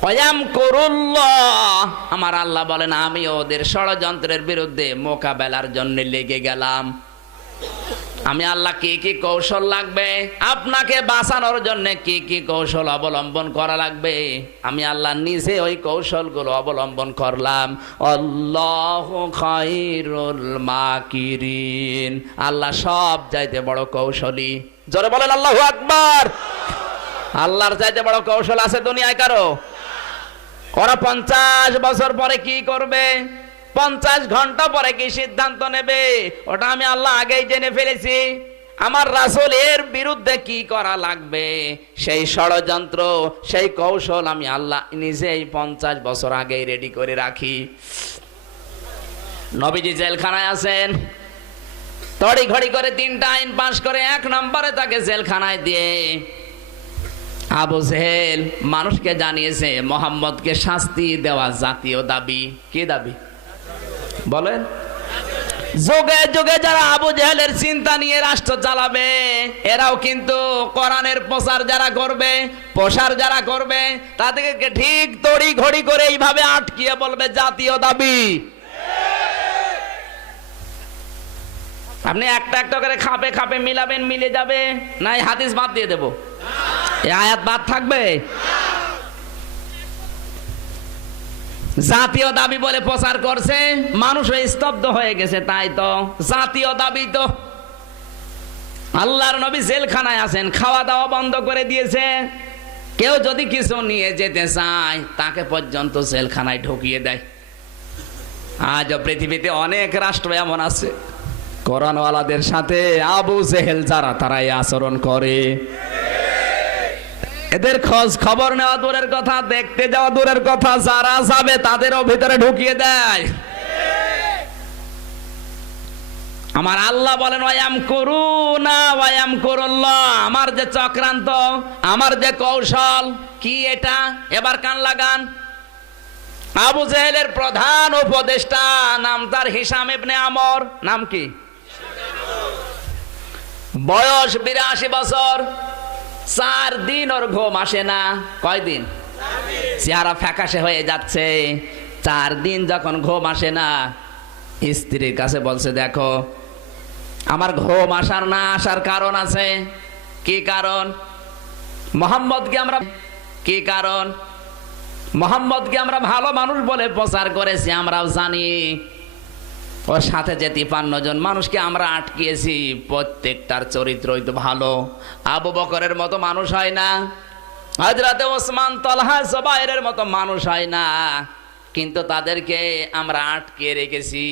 ওয়ায়ামকুরুল্লাহ, আমার আল্লাহ বলেন আমি ওদের ষড়যন্ত্রের বিরুদ্ধে মোকাবেলার জন্য লেগে গেলাম। আমি আল্লাহ কি কি কৌশল লাগবে, আপনাকে বাঁচানোর জন্য কি কি কৌশল অবলম্বন করা লাগবে, আমি আল্লাহ নিজে ওই কৌশলগুলো অবলম্বন করলাম। আল্লাহু খায়রুল মাকিরিন, আল্লাহ সব চাইতে বড় কৌশলী। জোরে বলেন আল্লাহু আকবার। আল্লাহর চাইতে বড় কৌশল আছে দুনিয়ায় কারো? ওরা 50 বছর পরে কি করবে, 50 ঘন্টা পরে কি সিদ্ধান্ত নেবে, ওটা আমি আল্লাহ আগেই জেনে ফেলেছি। আমার রাসূল এর বিরুদ্ধে কি করা লাগবে, সেই ষড়যন্ত্র সেই কৌশল আমি আল্লাহ নিজেই 50 বছর আগেই রেডি করে রাখি। নবীজি জেলখানায় আছেন, তড়ি ঘড়ি করে 3টা আইন পাশ করে 1 নম্বরে তাকে জেলখানায় দিয়ে আবু জেহেল মানুষকে জানিয়েছে মুহাম্মদকে শাস্তি দেওয়া জাতীয় দাবি। কি দাবি বলেন? যুগে যুগে যারা আবু জেহেলের চিন্তা নিয়ে রাষ্ট্র চালাবে, এরাও কিন্তু কোরআনের প্রচার যারা করবে, প্রসার যারা করবে, তাদেরকে ঠিক তড়ি ঘড়ি করে এইভাবে আটকিয়ে বলবে জাতীয় দাবি। আপনি একটা একটা করে খাপে খাপে মিলাবেন, মিলে যাবে না এই হাদিস বাদ দিয়ে দেব, এই আয়াত বাদ থাকবে। জাতীয় দাবি বলে প্রচার করছে, মানুষ স্তব্ধ হয়ে গেছে। তাই তো জাতীয় দাবি তো। আল্লাহর নবী জেলখানায় আছেন, খাওয়া দাওয়া বন্ধ করে দিয়েছে। কেউ যদি কিছু নিয়ে যেতে চায় তাকে পর্যন্ত জেলখানায় ঢুকিয়ে দেয়। আজও পৃথিবীতে অনেক রাষ্ট্র এমন আছে, কোরআনওয়ালাদের সাথে আবু জেহেল যারা তারাই আচরণ করে। এদের খোঁজ খবর নেওয়া দূরের কথা, দেখতে যাওয়া দূরের কথা, যারা যাবে তাদেরও ভিতরে ঢুকিয়ে দেয়। আমার আল্লাহ বলেন ওয়ায়াম করুনা ওয়ায়াম করুল্লাহ, আমার যে চক্রান্ত, আমার যে কৌশল, কি এটা? এবার কান লাগান। আবু জেহেলের প্রধান উপদেষ্টা নাম তার হিশাম ইবনে আমর। নাম কি? বয়স 82 বছর। 4 দিন ওর ঘুম আসে না। কয়দিন? চেহারা ফ্যাকাশে হয়ে যাচ্ছে। 4 দিন যখন ঘুম আসে না, স্ত্রীর কাছে বলছে দেখো আমার ঘুম আসার না আসার কারণ আছে। কি কারণ? মোহাম্মদকে আমরা কি কারণ? মোহাম্মদকে আমরা ভালো মানুষ বলে প্রচার করেছি, আমরাও জানি। ওর সাথে যে 53 জন মানুষকে আমরা আটকিয়েছি, প্রত্যেকটার চরিত্রই তো ভালো। আবু বকরের মতো মানুষ হয় না, হযরতে ওসমান, তালহা, জুবাইরের মতো মানুষ হয় না, কিন্তু তাদেরকে আমরা আটকে রেখেছি।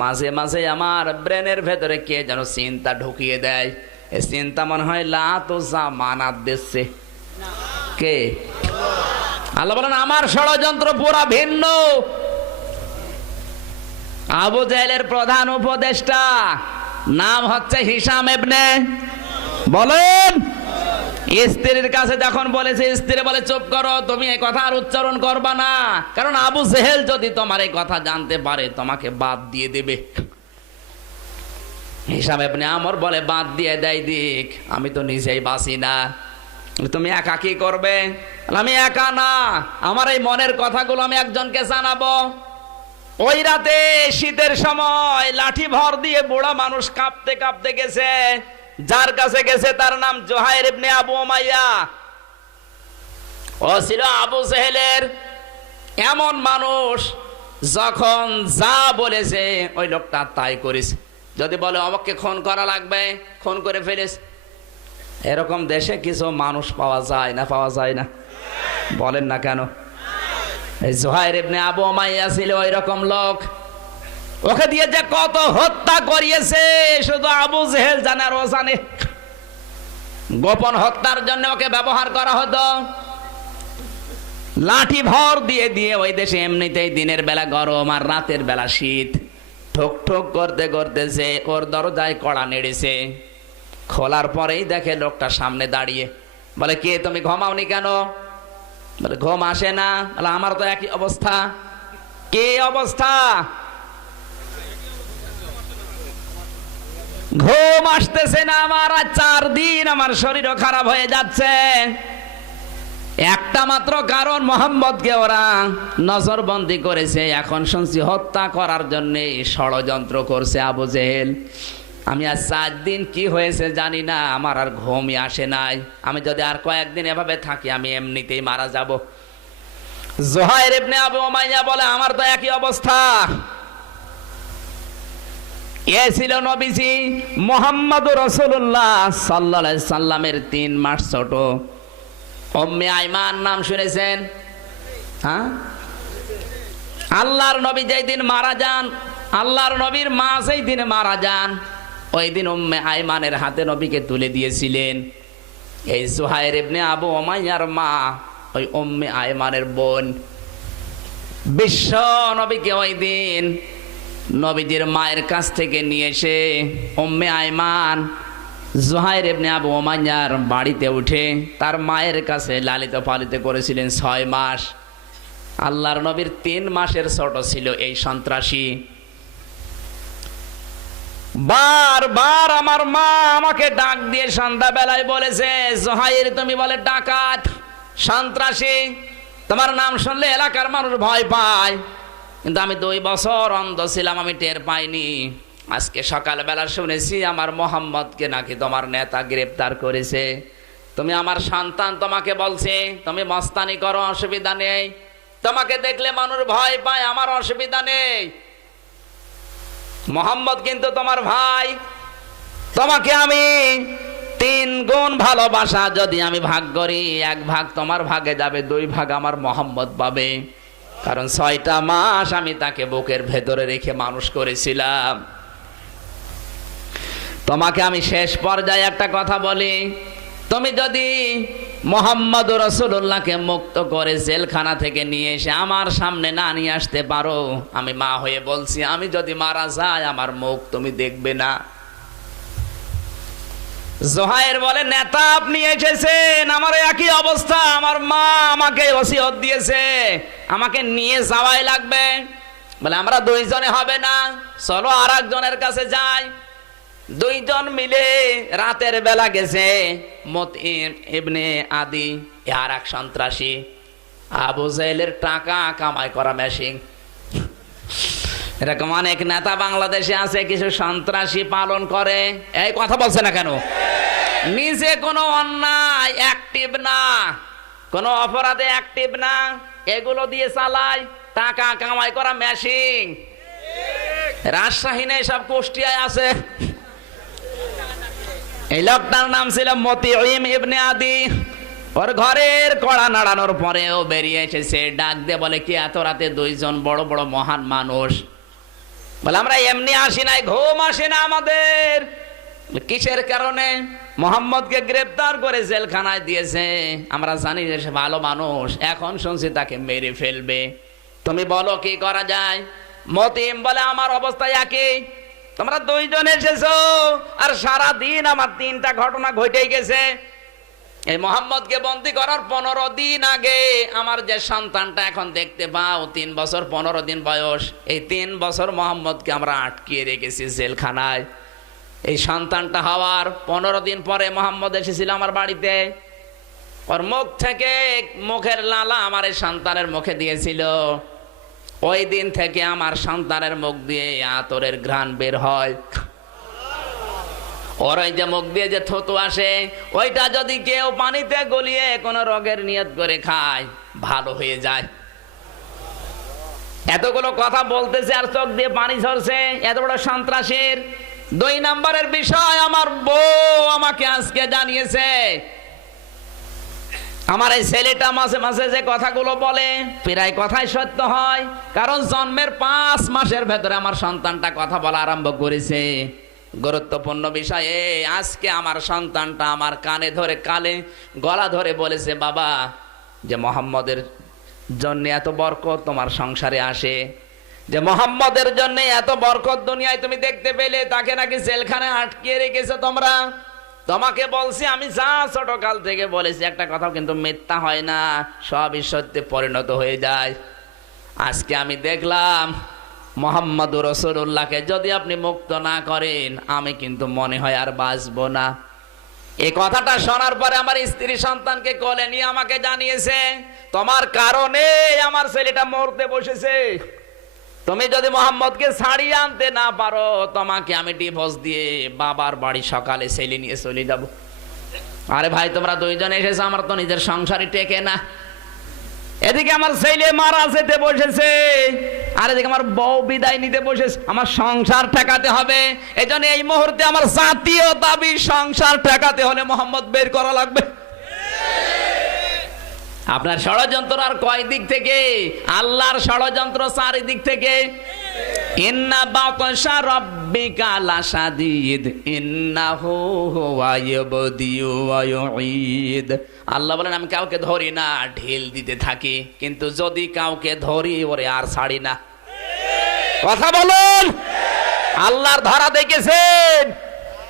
মাঝে মাঝে আমার ব্রেনের ভেতরে কে যেন চিন্তা ঢুকিয়ে দেয়। এই চিন্তা মনে হয় লাতুজা মানাত দিচ্ছে। কে? আল্লাহ বলেন আমার ষড়যন্ত্র পুরা ভিন্ন। আবু জেহেলের প্রধান উপদেষ্টা নাম হচ্ছে হিশাম ইবনে, বলেন। স্ত্রীর কাছে যখন বলেছে, স্ত্রী বলে চুপ করো, তুমি এই কথা আর উচ্চারণ করবা না, কারণ আবু জেহেল যদি তোমার এই কথা জানতে পারে তোমাকে বাদ দিয়ে দেবে। হিশাম ইবনে আমর বলে বাদ দিয়ে দেয় দিক, আমি তো নিজেই বাঁচি না, তুমি একা কি করবে? আমি একা না, আমার এই মনের কথাগুলো আমি একজনকে জানাবো। ওই রাতে শীতের সময় লাঠি ভর দিয়ে বুড়া মানুষ কাঁপতে কাঁপতে গেছে, যার কাছে গেছে তার নাম জুহাইর ইবনে আবু উমাইয়া। ও ছিল আবু জেহেলের এমন মানুষ, যখন যা বলেছে ওই লোকটা তাই করেছে। যদি বলে আমাকে খুন করা লাগবে, খুন করে ফেলেছে। এরকম দেশে কিছু মানুষ পাওয়া যায় না, পাওয়া যায় না? বলেন না কেন? এই জুহাইর ইবনে আবু উমাইয়া ছিল ওই রকম লোক। ওকে দিয়ে যে কত হত্যা করিয়েছে শুধু আবু জেহেল জানে আর ও জানে। গোপন হত্যার জন্য ওকে ব্যবহার করা হতো। লাঠি ভর দিয়ে দিয়ে ওই দেশে এমনিতেই দিনের বেলা গরম আর রাতের বেলা শীত। ঠোক ঠোক করতে করতেছে, ওর দরজায় কড়া নেড়েছে। খোলার পরেই দেখে লোকটা সামনে দাঁড়িয়ে। বলে কে তুমি, ঘুমাওনি কেন? বলে ঘুম আসে না। বলে আমার তো একই অবস্থা। কে অবস্থা? ঘুম আসতেছে না আমার, আর 4 দিন আমার শরীরও খারাপ হয়ে যাচ্ছে। একটা মাত্র কারণ, মোহাম্মদকে ওরা নজরবন্দি করেছে। এখন শুনছি হত্যা করার জন্য ষড়যন্ত্র করছে আবু জেহেল। আমি আর 4 দিন কি হয়েছে জানি না, আমার আর ঘুমই আসে নাই। আমি যদি আর কয়েকদিন এভাবে থাকি আমি এমনিতেই মারা যাব। জুহাইর ইবনে আবু উমাইয়া বলে আমার তো একই অবস্থা। এ ছিল নবীজি মুহাম্মদুর রাসূলুল্লাহ সাল্লাল্লাহু আলাইহি সাল্লামের 3 মাস ছোট উম্মে আইমান। নাম শুনেছেন? হ্যাঁ, আল্লাহর নবী যেই দিন মারা যান, আল্লাহর নবীর মা যেই দিন মারা যান, ওই দিন উম্মে আইমানের হাতে নবীকে তুলে দিয়েছিলেন। এই জুহাইর ইবনে আবু উমাইয়ার মা ওই উম্মে আইমানের বোন। বিশ্ব নবীকে ওই দিন নবীজির মায়ের কাছ থেকে নিয়ে এসে উম্মে আইমান জুহাইর ইবনে আবু উমাইয়ার বাড়িতে উঠে তার মায়ের কাছে লালিত পালিত করেছিলেন 6 মাস। আল্লাহর নবীর 3 মাসের ছোট ছিল এই সন্ত্রাসী। বারবার আমার মা আমাকে ডাক দিয়ে সন্ধ্যাবেলায় বলেছে, জুহাইর তুমি বলে ডাকাত, সন্ত্রাসী, তোমার নাম শুনলে এলাকার মানুষ ভয় পায়। কিন্তু আমি 2 বছর অন্ধ ছিলাম, আমি টের পাইনি। আজকে সকালবেলা শুনেছি আমার মোহাম্মদকে নাকি তোমার নেতা গ্রেফতার করেছে। তুমি আমার সন্তান, তোমাকে বলছে তুমি মস্তানি করো, অসুবিধা নেই, তোমাকে দেখলে মানুষ ভয় পায়, আমার অসুবিধা নেই। মোহাম্মদ কিন্তু তোমার ভাই, তোমাকে আমি 3 গুণ ভালোবাসা যদি আমি ভাগ করি, 1 ভাগ তোমার ভাগে যাবে, 2 ভাগ আমার মোহাম্মদ পাবে। কারণ 6টা মাস আমি তাকে বুকের ভেতরে রেখে মানুষ করেছিলাম। তোমাকে আমি শেষ পর্যায়ে একটা কথা বলি, তুমি যদি মুহাম্মদুর রাসূলুল্লাহকে মুক্ত করে জেলখানা থেকে নিয়ে এসে আমার সামনে না নিয়ে আসতে পারো, আমি মা হয়ে বলছি, আমি যদি মারা যাই আমার মুখ তুমি দেখবে না। জোহাইর বলে, নেতা আপনি এসেছেন, আমার একই অবস্থা, আমার মা আমাকে ওসিয়ত দিয়েছে আমাকে নিয়ে যাওয়াই লাগবে। বলে আমরা দুইজনে হবে না, চলো আর একজনের কাছে যাই। দুইজন মিলে রাতের বেলা গেছে মতিম ইবনে আদি, আর এক সন্ত্রাসী, আবু জেহেলের টাকা কামাই করা মেশিন। এরকম অনেক নেতা বাংলাদেশে আছে, কিছু সন্ত্রাসী পালন করে। এই কথা বলছে না কেন? নিজে কোনো অন্যায় অ্যাক্টিভ না, কোনো অপরাধে অ্যাক্টিভ না, এগুলো দিয়ে চালায় টাকা কামাই করা মেশিন। রাজশাহী নেই, সব কুষ্টিয়ায় আছে। এই লোকটার নাম ছিল মতিউম ইবনে আদি। ওর ঘরের কড়া নাড়ানোর পরেও বেরিয়ে এসেছে, ডাক দিয়ে বলে, কি এত রাতে দুইজন বড় বড় মহান মানুষ? বলে আমরা এমনি আসি নাই, ঘুম আসে না আমাদের। কিসের কারণে? মোহাম্মদকে গ্রেফতার করে জেলখানায় দিয়েছে, আমরা জানি যে সে ভালো মানুষ, এখন শুনছি তাকে মেরে ফেলবে। তুমি বলো কি করা যায়? মতিম বলে, আমার অবস্থা একই, তোমরা দুইজন এসেছো আর সারা দিন আমার 3টা ঘটনা ঘটেই গেছে। এই মোহাম্মদকে বন্দী করার 15 দিন আগে আমার যে সন্তানটা এখন দেখতে পাও 3 বছর 15 দিন বয়স, এই 3 বছর মোহাম্মদকে আমরা আটকিয়ে রেখেছি জেলখানায়। এই সন্তানটা হওয়ার 15 দিন পরে মোহাম্মদ এসেছিল আমার বাড়িতে। ওর মুখ থেকে মুখের লালা আমার এই সন্তানের মুখে দিয়েছিল। ওই দিন থেকে আমার সন্তানের মুখ দিয়ে আতরের ঘ্রাণ বের হয়। ওর ওই যে মুখ দিয়ে যে থুতু আসে, ওইটা যদি কেউ পানিতে গলিয়ে কোনো রোগের নিয়ত করে খায়, ভালো হয়ে যায়। এতগুলো কথা বলতেছে আর চোখ দিয়ে পানি ঝরছে, এত বড় সন্ত্রাসীর। 2 নম্বরের বিষয়, আমার বউ আমাকে আজকে জানিয়েছে, আমার এই ছেলেটা মাঝে মাঝে যে কথাগুলো বলে প্রায় কথাই সত্য হয়, কারণ জন্মের 5 মাসের ভেতরে আমার সন্তানটা কথা বলা আরম্ভ করেছে। গুরুত্বপূর্ণ বিষয়ে আজকে আমার সন্তানটা আমার কানে ধরে গলা ধরে বলেছে, বাবা, যে মোহাম্মদের জন্য এত বরকত তোমার সংসারে আসে, যে মোহাম্মদের জন্য এত বরকত দুনিয়ায় তুমি দেখতে পেলে, তাকে নাকি জেলখানায় আটকিয়ে রেখেছো তোমরা। তোমাকে বলছি, আমি যা ছোটকাল থেকে বলেছি একটা কথাও কিন্তু মিথ্যা হয় না, সবই সত্যে পরিণত হয়ে যায়। আজকে আমি দেখলাম মুহাম্মদুর রাসূলুল্লাহকে যদি আপনি মুক্ত না করেন, আমি কিন্তু মনে হয় আর বাঁচবো না। এই কথাটা শোনার পরে আমার স্ত্রী সন্তানকে কোলে নিয়ে আমাকে জানিয়েছে, তোমার কারণে আমার ছেলেটা মরতে বসেছে। তুমি যদি মোহাম্মদকে ছাড়িয়ে আনতে না পারো, তোমাকে আমি ডিভোর্স দিয়ে বাবার বাড়ি সকালে ছেলে নিয়ে চলে যাব। আরে ভাই, তোমরা দুইজন এসেছো, আমার তো নিজের সংসারই টেকে না। এদিকে আমার ছেলে মারা যেতে বসেছে, আর এদিকে আমার বউ বিদায় নিতে বসেছে, আমার সংসার ঠেকাতে হবে। এজন্য এই মুহূর্তে আমার জাতীয় দাবি, সংসার ঠেকাতে হলে মোহাম্মদ বের করা লাগবে। আপনার ষড়যন্ত্র আর কয় দিক থেকে? আল্লাহর ষড়যন্ত্র চারিদিক থেকে। ইন্না বাতশা রাব্বিকা লাশাদীদ ইন্নাহু হুয়া ইয়াবদিউ ওয়া ইউঈদ। আল্লাহ বলেন, আমি কাউকে ধরি না, ঢিল দিতে থাকি, কিন্তু যদি কাউকে ধরি ওরে আর ছাড়ি না। কথা বলুন। আল্লাহর ধরা দেখেছেন?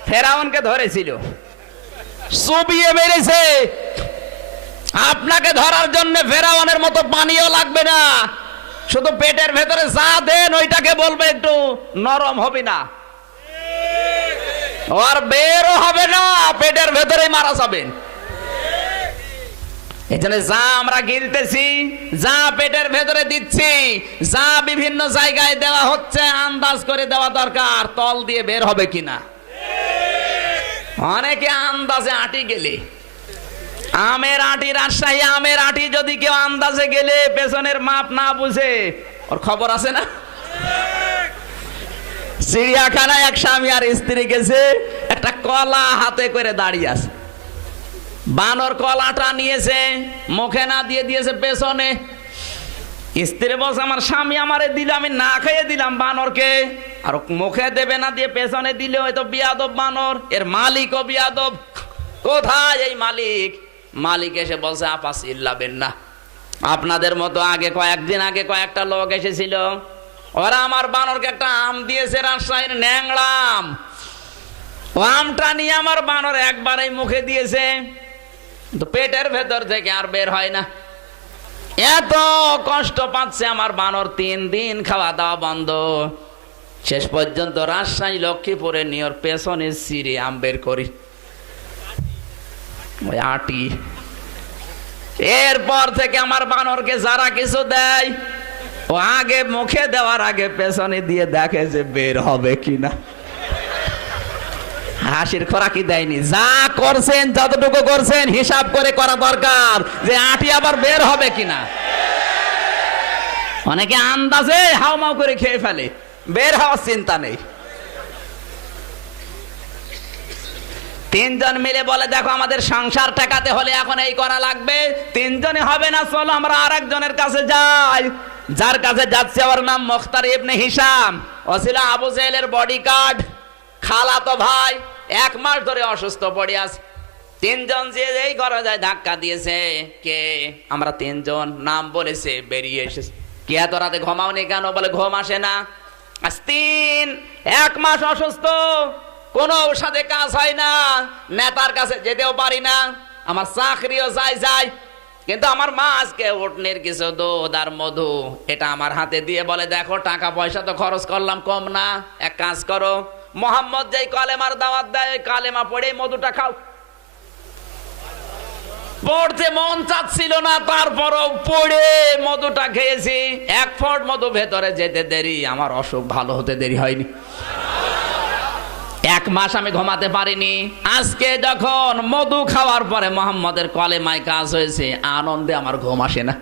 ফেরাউনকে ধরেছিল, চুবিয়ে মেরেছে। আপনাকে ধরার জন্য ফেরাউনের মতো পানিও লাগবে না, শুধু পেটের ভেতরে যা দেন ওইটাকে বলবে একটু নরম হবে না, আর বেরও হবে না, পেটের ভেতরে মারা যাবেন। এখানে যা আমরা গিলতেছি, যা পেটের ভেতরে দিচ্ছি, যা বিভিন্ন জায়গায় দেওয়া হচ্ছে, আন্দাজ করে দেওয়া দরকার তল দিয়ে বের হবে কিনা। অনেকে আন্দাজে আটি গেলে, আমের আটি, রাজশাহী আমের আটি যদি কেউ আন্দাজে গেলে পেছনের মাপ না বুঝে, ওর খবর আছে না? চিড়িয়াখানায় এক স্বামী আর স্ত্রী গেছে, একটা কলা হাতে করে দাঁড়িয়ে আছে, বানর কলাটা নিয়েছে, মুখে না দিয়ে দিয়েছে পেছনে। স্ত্রী বলছে, আমার স্বামী আমারে দিল, আমি না খেয়ে দিলাম বানরকে, আর মুখে দেবে না দিয়ে পেছনে দিলে হয়তো বিয়াদব বানর, এর মালিকও বিয়াদব। কোথায় এই মালিক? মালিক এসে বলছে আপা চিল্লাবেন না, আপনাদের মতো আগে কয়েকদিন আগে কয়েকটা লোক এসেছিল, ওরা আমার বানরকে একটা আম দিয়েছে, রাজশাহীর ন্যাংরা আম। ও আমটা নিয়ে আমার বানর একবারেই মুখে দিয়েছে, তো পেটের ভেতর থেকে আর বের হয় না। এত কষ্ট পাচ্ছে আমার বানর, 3 দিন খাওয়া দাওয়া বন্ধ। শেষ পর্যন্ত রাজশাহী লক্ষ্মীপুরে নিয়ে ওর পেছনে সিঁড়ি আম বের করি, ওই আটি। এরপর থেকে আমার বানরকে যারা কিছু দেয়, ও আগে মুখে দেওয়ার আগে পেছনে দিয়ে দেখে যে বের হবে কিনা। হাসির খোরাকি দেয়নি। যা করছেন, যতটুকু করছেন হিসাব করে করা দরকার, যে আটি আবার বের হবে কিনা। অনেকে আন্দাজে হাউমাউ করে খেয়ে ফেলে, বের হওয়ার চিন্তা নেই। 3 জন মিলে বলে দেখো আমাদের সংসার ঠেকাতে হলে এখন এই করা লাগবে। 3 জনে হবে না, চলো আমরা আরেকজনের কাছে যাই। যার কাছে যাচ্ছে ওর নাম মুখতার ইবনে হিশাম, ও ছিল আবু জেহেলের বডিগার্ড, খালাতো ভাই। 1 মাস ধরে অসুস্থ পড়ে আছে। 3 জন যে এই ঘরে যায় ধাক্কা দিয়েছে। কে? আমরা 3 জন। নাম বলেছে, বেরিয়ে এসেছে। কে এত রাতে ঘুমাওনি কেন? বলে ঘুম আসে না। আজ 1 মাস অসুস্থ, কোনো ঔষধে কাজ হয় না, নেতার কাছে যেতেও পারি না, আমার চাকরিও যাই, কিন্তু আমার মা আজকে উটনির কিছু দুধ আর মধু এটা আমার হাতে দিয়ে বলে দেখো টাকা পয়সা তো খরচ করলাম কম না, এক কাজ করো, মোহাম্মদ যেই কালেমার দাওয়াত দেয় ওই কালেমা পড়ে মধুটা খাও। পড়তে মন চাচ্ছিল না, তারপরও পড়ে মধুটা খেয়েছি। 1 ফোঁটা মধু ভেতরে যেতে দেরি, আমার অসুখ ভালো হতে দেরি হয়নি। 1 মাস আমি ঘুমাতে পারিনি। আজকে যখন মধু খাওয়ার পরে মোহাম্মদের কলেমায় কাজ হয়েছে, আনন্দে আমার ঘুম আসে না।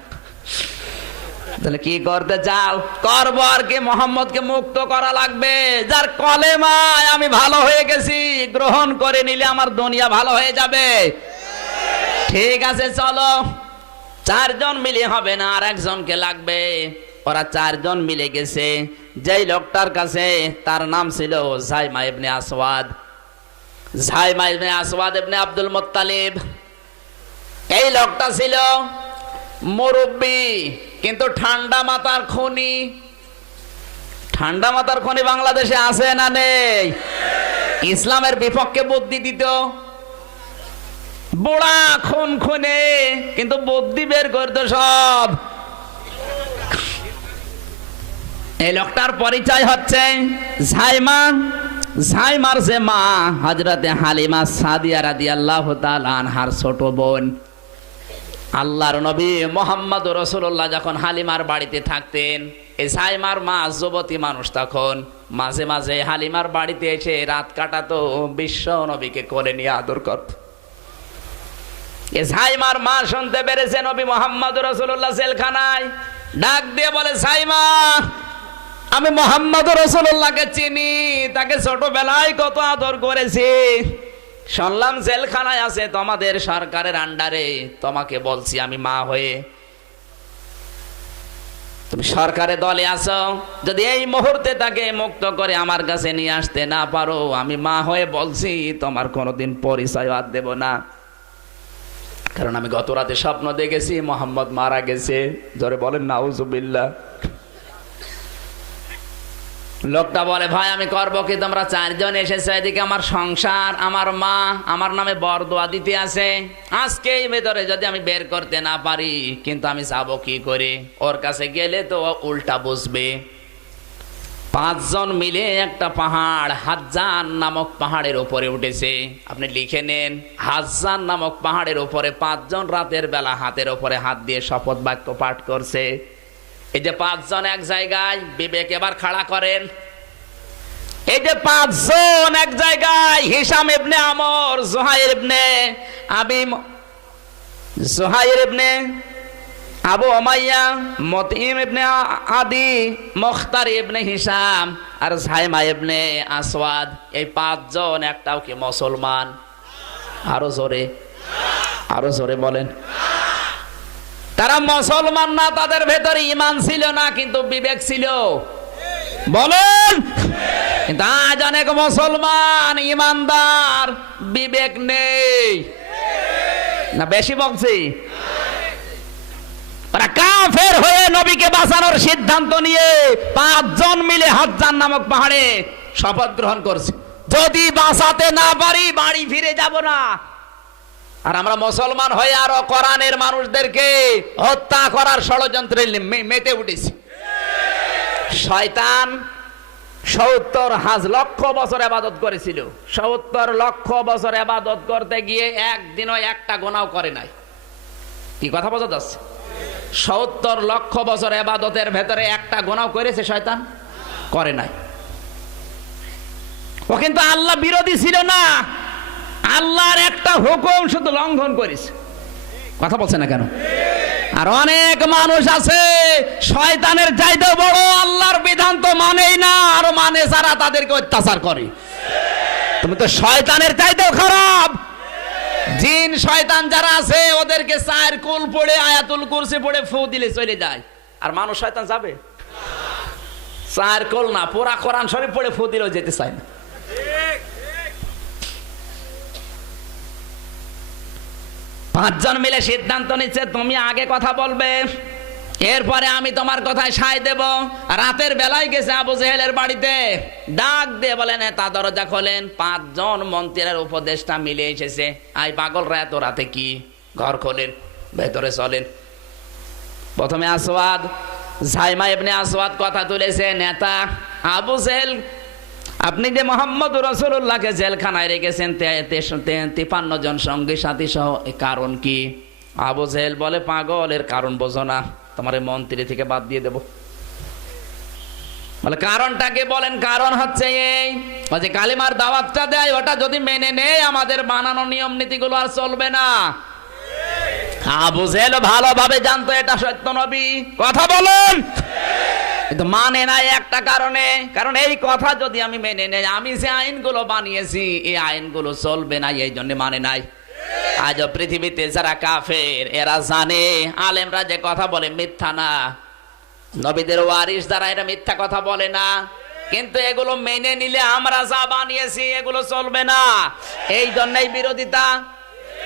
তাহলে কি করতে চাও? করবো আর কি, মোহাম্মদকে মুক্ত করা লাগবে। যার কলেমায় আমি ভালো হয়ে গেছি, গ্রহণ করে নিলে আমার দুনিয়া ভালো হয়ে যাবে। ঠিক আছে চলো। 4 জন মিলে হবে না, আর একজনকে লাগবে। ওরা 4 জন মিলে গেছে। যেই লোকটার কাছে, তার নাম ছিল জাইমা ইবনে আসওয়াদ। জাইমা ইবনে আসওয়াদ ইবনে আব্দুল মুত্তালিব। এই লোকটা ছিল মুরব্বী, কিন্তু ঠান্ডা মাথার খনি। ঠান্ডা মাথার খনি বাংলাদেশে আছে না নেই? ইসলামের বিপক্ষে বুদ্ধি দিত, বুড়া খুনে, কিন্তু বুদ্ধি বের করতো সব। এই লোকটার পরিচয় হচ্ছে জাইমা। জাইমার যে মা হযরতে হালিমা সাদিয়া রাদিয়াল্লাহু তাআলা আনহার ছোট বোন। আল্লাহর নবী মুহাম্মদ রাসূলুল্লাহ যখন হালিমার বাড়িতে থাকতেন, এই জাইমার মা যুবতী মানুষ, তখন মাঝে মাঝে হালিমার বাড়িতে এসে রাত কাটাতো, বিশ্ব নবীকে কোলে নিয়ে আদর করত। এই জাইমার মা শুনতে পেরেছে নবী মুহাম্মদ রাসূলুল্লাহ জেলখানায়, ডাক দিয়ে বলে জাইমা, আমি মুহাম্মদ রাসূলুল্লাহকে চিনি, তাকে ছোটবেলায় কত আদর করেছি। শুনলাম জেলখানায় আছে তোমাদের সরকারের আন্ডারে, তোমাকে বলছি আমি মা হয়ে, তুমি সরকারের দলে আছো, যদি এই মুহূর্তে তাকে মুক্ত করে আমার কাছে নিয়ে আসতে না পারো, আমি মা হয়ে বলছি তোমার কোনোদিন পরিচয় আর দেব না। কারণ আমি গত রাতে স্বপ্ন দেখেছি মুহাম্মদ মারা গেছে। জোরে বলেন নাউজুবিল্লাহ। লোকটা বলে ভাই আমি করবো কি, তোমরা 4 জন এসেছে, এদিকে আমার সংসার, আমার মা আমার নামে বরদোয়া দিতে আছে। আজকে এই ভেতরে যদি আমি বের করতে না পারি, কিন্তু আমি যাবো কি করে? ওর কাছে গেলে তো উল্টা বুঝবে। 5 জন মিলে একটা পাহাড়, হাজ্জান নামক পাহাড়ের উপরে উঠেছে। আপনি লিখে নেন, হাজ্জান নামক পাহাড়ের উপরে 5 জন রাতের বেলা হাতের উপরে হাত দিয়ে শপথ বাক্য পাঠ করছে। এই যে 5 জন এক জায়গায়, বিবেক এবার খাড়া করেন। এই যে 5 জন এক জায়গায়, হিশাম ইবনে আমর, জুহাইর ইবনে জুহাইর ইবনে আবু উমাইয়া, মুতঈম ইবনে আদি, মুখতার ইবনে হিশাম আর জাইমা ইবনে আসওয়াদ। এই 5 জন একটাও কি মুসলমান? আরো জোরে বলেন। তারা মুসলমান না, তাদের ভেতরে ঈমান ছিল না, কিন্তু বিবেক ছিল। বলেন, কিন্তু আজ অনেক মুসলমান ইমানদার, বিবেক নেই। না বেশি বলছি? ওরা কাফের হয়ে নবীকে বাঁচানোর সিদ্ধান্ত নিয়ে 5 জন মিলে হজ্জান নামক পাহাড়ে শপথ গ্রহণ করছে, যদি বাঁচাতে না পারি বাড়ি ফিরে যাব না। আর আমরা মুসলমান হয়ে আরো কোরআনের মানুষদেরকে হত্যা করার ষড়যন্ত্রে মেতে উঠেছি। শয়তান 70 লক্ষ বছর ইবাদত করেছিল, 70 লক্ষ বছর ইবাদত করতে গিয়ে একদিনও একটা গুনাহ করে নাই। কি কথা বোঝা যাচ্ছে? 70 লক্ষ বছর ইবাদতের ভেতরে একটা গুনাহ করেছে শয়তান? করে নাই। ও কিন্তু আল্লাহ বিরোধী ছিল না, আল্লাহর একটা হুকুম শুধু লঙ্ঘন করেছে। কথা বলছে না কেন? আর অনেক মানুষ আছে শয়তানের চাইতে বড়, আল্লাহর বিধান তো মানেই না, আর মানে যারা তাদেরকে অত্যাচার করে। তুমি তো শয়তানের চাইতেও খারাপ। জিন শয়তান যারা আছে ওদেরকে 4 কুল পড়ে আয়াতুল কুরসি পড়ে ফু দিলে চলে যায়, আর মানুষ শয়তান যাবে? 4 কুল না, পুরা কোরআন শরীফ পড়ে ফু দিলেও যেতে চায় না। 5 জন মিলে সিদ্ধান্ত নিচ্ছে তুমি আগে কথা বলবে, এরপরে আমি তোমার কথায় সায় দেব। রাতের বেলায় গেছে আবু জেহেলের বাড়িতে, ডাক দিয়ে বলেন তা দরজা খোলেন। 5 জন মন্ত্রীর উপদেষ্টা মিলে এসেছে। আই পাগলরা এত রাতে কি, ঘর খোলেন, ভেতরে চলেন। প্রথমে আসওয়াদ, জাইমা ইবনে আসওয়াদ কথা তুলেছে, নেতা আবু জেহেল, আপনি যে মোহাম্মদ রাসূলুল্লাহকে জেলখানায় রেখেছেন 53 জন সঙ্গী সাথী সহ, কারণ কি? আবু জেহেল বলে পাগল, এর কারণ বোঝো না, তোমার মন্ত্রী থেকে বাদ দিয়ে দেব। বলে কারণটাকে বলেন। কারণ হচ্ছে এই, যে কালিমার দাওয়াতটা দেয় ওটা যদি মেনে নেয় আমাদের বানানো নিয়ম নীতিগুলো আর চলবে না। আবু জেহেল ভালোভাবে জানতো এটা সত্য নবী। কথা বলুন। কিন্তু মানে নাই একটা কারণে, কারণ এই কথা যদি আমি মেনে নেই, আমি যে আইনগুলো বানিয়েছি এই আইনগুলো চলবে না, এই জন্য মানে নাই। আজ পৃথিবীতে যারা কাফের এরা জানে আলেমরা যে কথা বলে মিথ্যা না, নবীদের ওয়ারিস যারা এটা মিথ্যা কথা বলে না, কিন্তু এগুলো মেনে নিলে আমরা যা বানিয়েছি এগুলো চলবে না, এই জন্যই বিরোধিতা,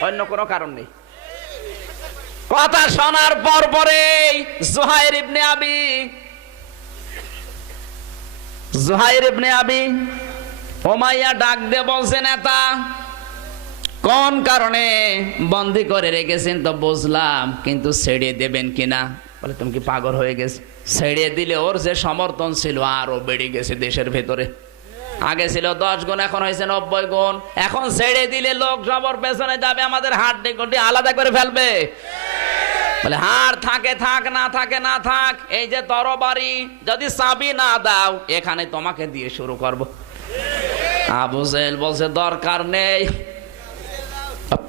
অন্য কোনো কারণ নেই। কথা শোনার পর পরেই জুহাইর ইবনে আবি উমাইয়া ডাক দিয়ে বলছে, নেতা কোন কারণে বন্দী করে রেখেছেন তো বুঝলাম, কিন্তু ছেড়ে দেবেন কিনা? বলে তুমি কি পাগল হয়ে গেছে? ছেড়ে দিলে ওর যে সমর্থন ছিল আরো বেড়ে গেছে দেশের ভেতরে। আগে ছিল 10 গুণ, এখন হয়েছে 90 গুণ। এখন ছেড়ে দিলে লোক সবর পেছনে যাবে, আমাদের হাড় গুটি আলাদা করে ফেলবে। বলে হাড় থাকে থাক, না থাকে না থাক, এই যে তরবারি যদি চাবি না দাও এখানে তোমাকে দিয়ে শুরু করব। আবু জেহেল বলছে দরকার নেই,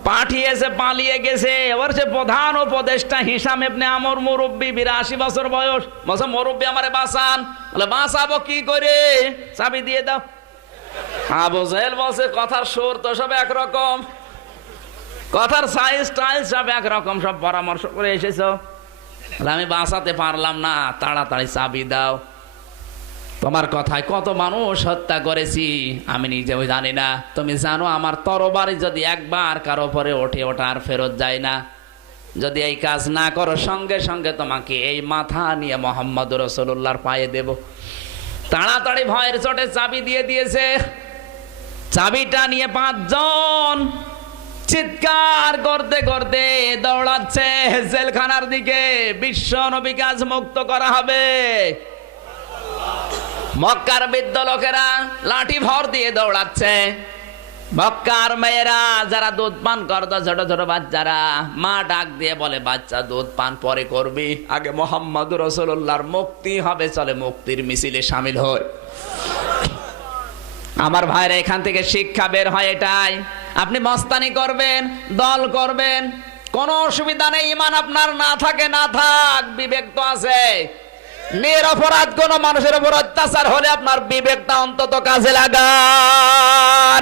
পাঠিয়েছে, পালিয়ে গেছে। এবার সে প্রধান উপদেষ্টা হিশাম ইবনে আমর, মুরব্বী, 82 বছর বয়স, বলছে মুরব্বী আমারে বাঁচান। বলে বাঁচাবো কি করে? চাবি দিয়ে দাও। আবু জেহেল বলছে কথার সুর তো সব একরকম, কথার সাইজ স্টাইল সব একরকম, সব পরামর্শ করে এসেছো। আমি বাঁচাতে পারলাম না, তাড়াতাড়ি চাবি দাও। তোমার কথায় কত মানুষ হত্যা করেছি আমি নিজেও জানি না। তুমি জানো আমার তরবারি যদি একবার কারো পরে ওঠে ওটা আর ফেরত যায় না। যদি এই কাজ না করো সঙ্গে সঙ্গে তোমাকে এই মাথা নিয়ে মোহাম্মদ রাসূলুল্লাহর পায়ে দেব। তাড়াতাড়ি ভয়ের চোটে চাবি দিয়ে দিয়েছে। চাবিটা নিয়ে 5 জন চিৎকার করতে করতে দৌড়াচ্ছে জেলখানার দিকে। বিশ্ব নবীকে আজ মুক্ত করা হবে। মক্কার বৃদ্ধ লোকেরা লাঠি ভর দিয়ে দৌড়াচ্ছে। মক্কার মেয়েরা যারা দুধ পান করতো, ছোট ছোট বাচ্চারা, মা ডাক দিয়ে বলে বাচ্চা দুধ পান পরে করবি, আগে মোহাম্মদ রাসূলুল্লাহর মুক্তি হবে, চলে মুক্তির মিছিলে শামিল হয়। আমার ভাইরা এখান থেকে শিক্ষা বের হয় এটাই, আপনি মস্তানি করবেন, দল করবেন, কোনো অসুবিধা নেই। ঈমান আপনার না থাকে না থাক, বিবেক তো আছে। নিরপরাধ কোন মানুষের উপর অত্যাচার হলে আপনার বিবেকটা অন্তত কাজে লাগান।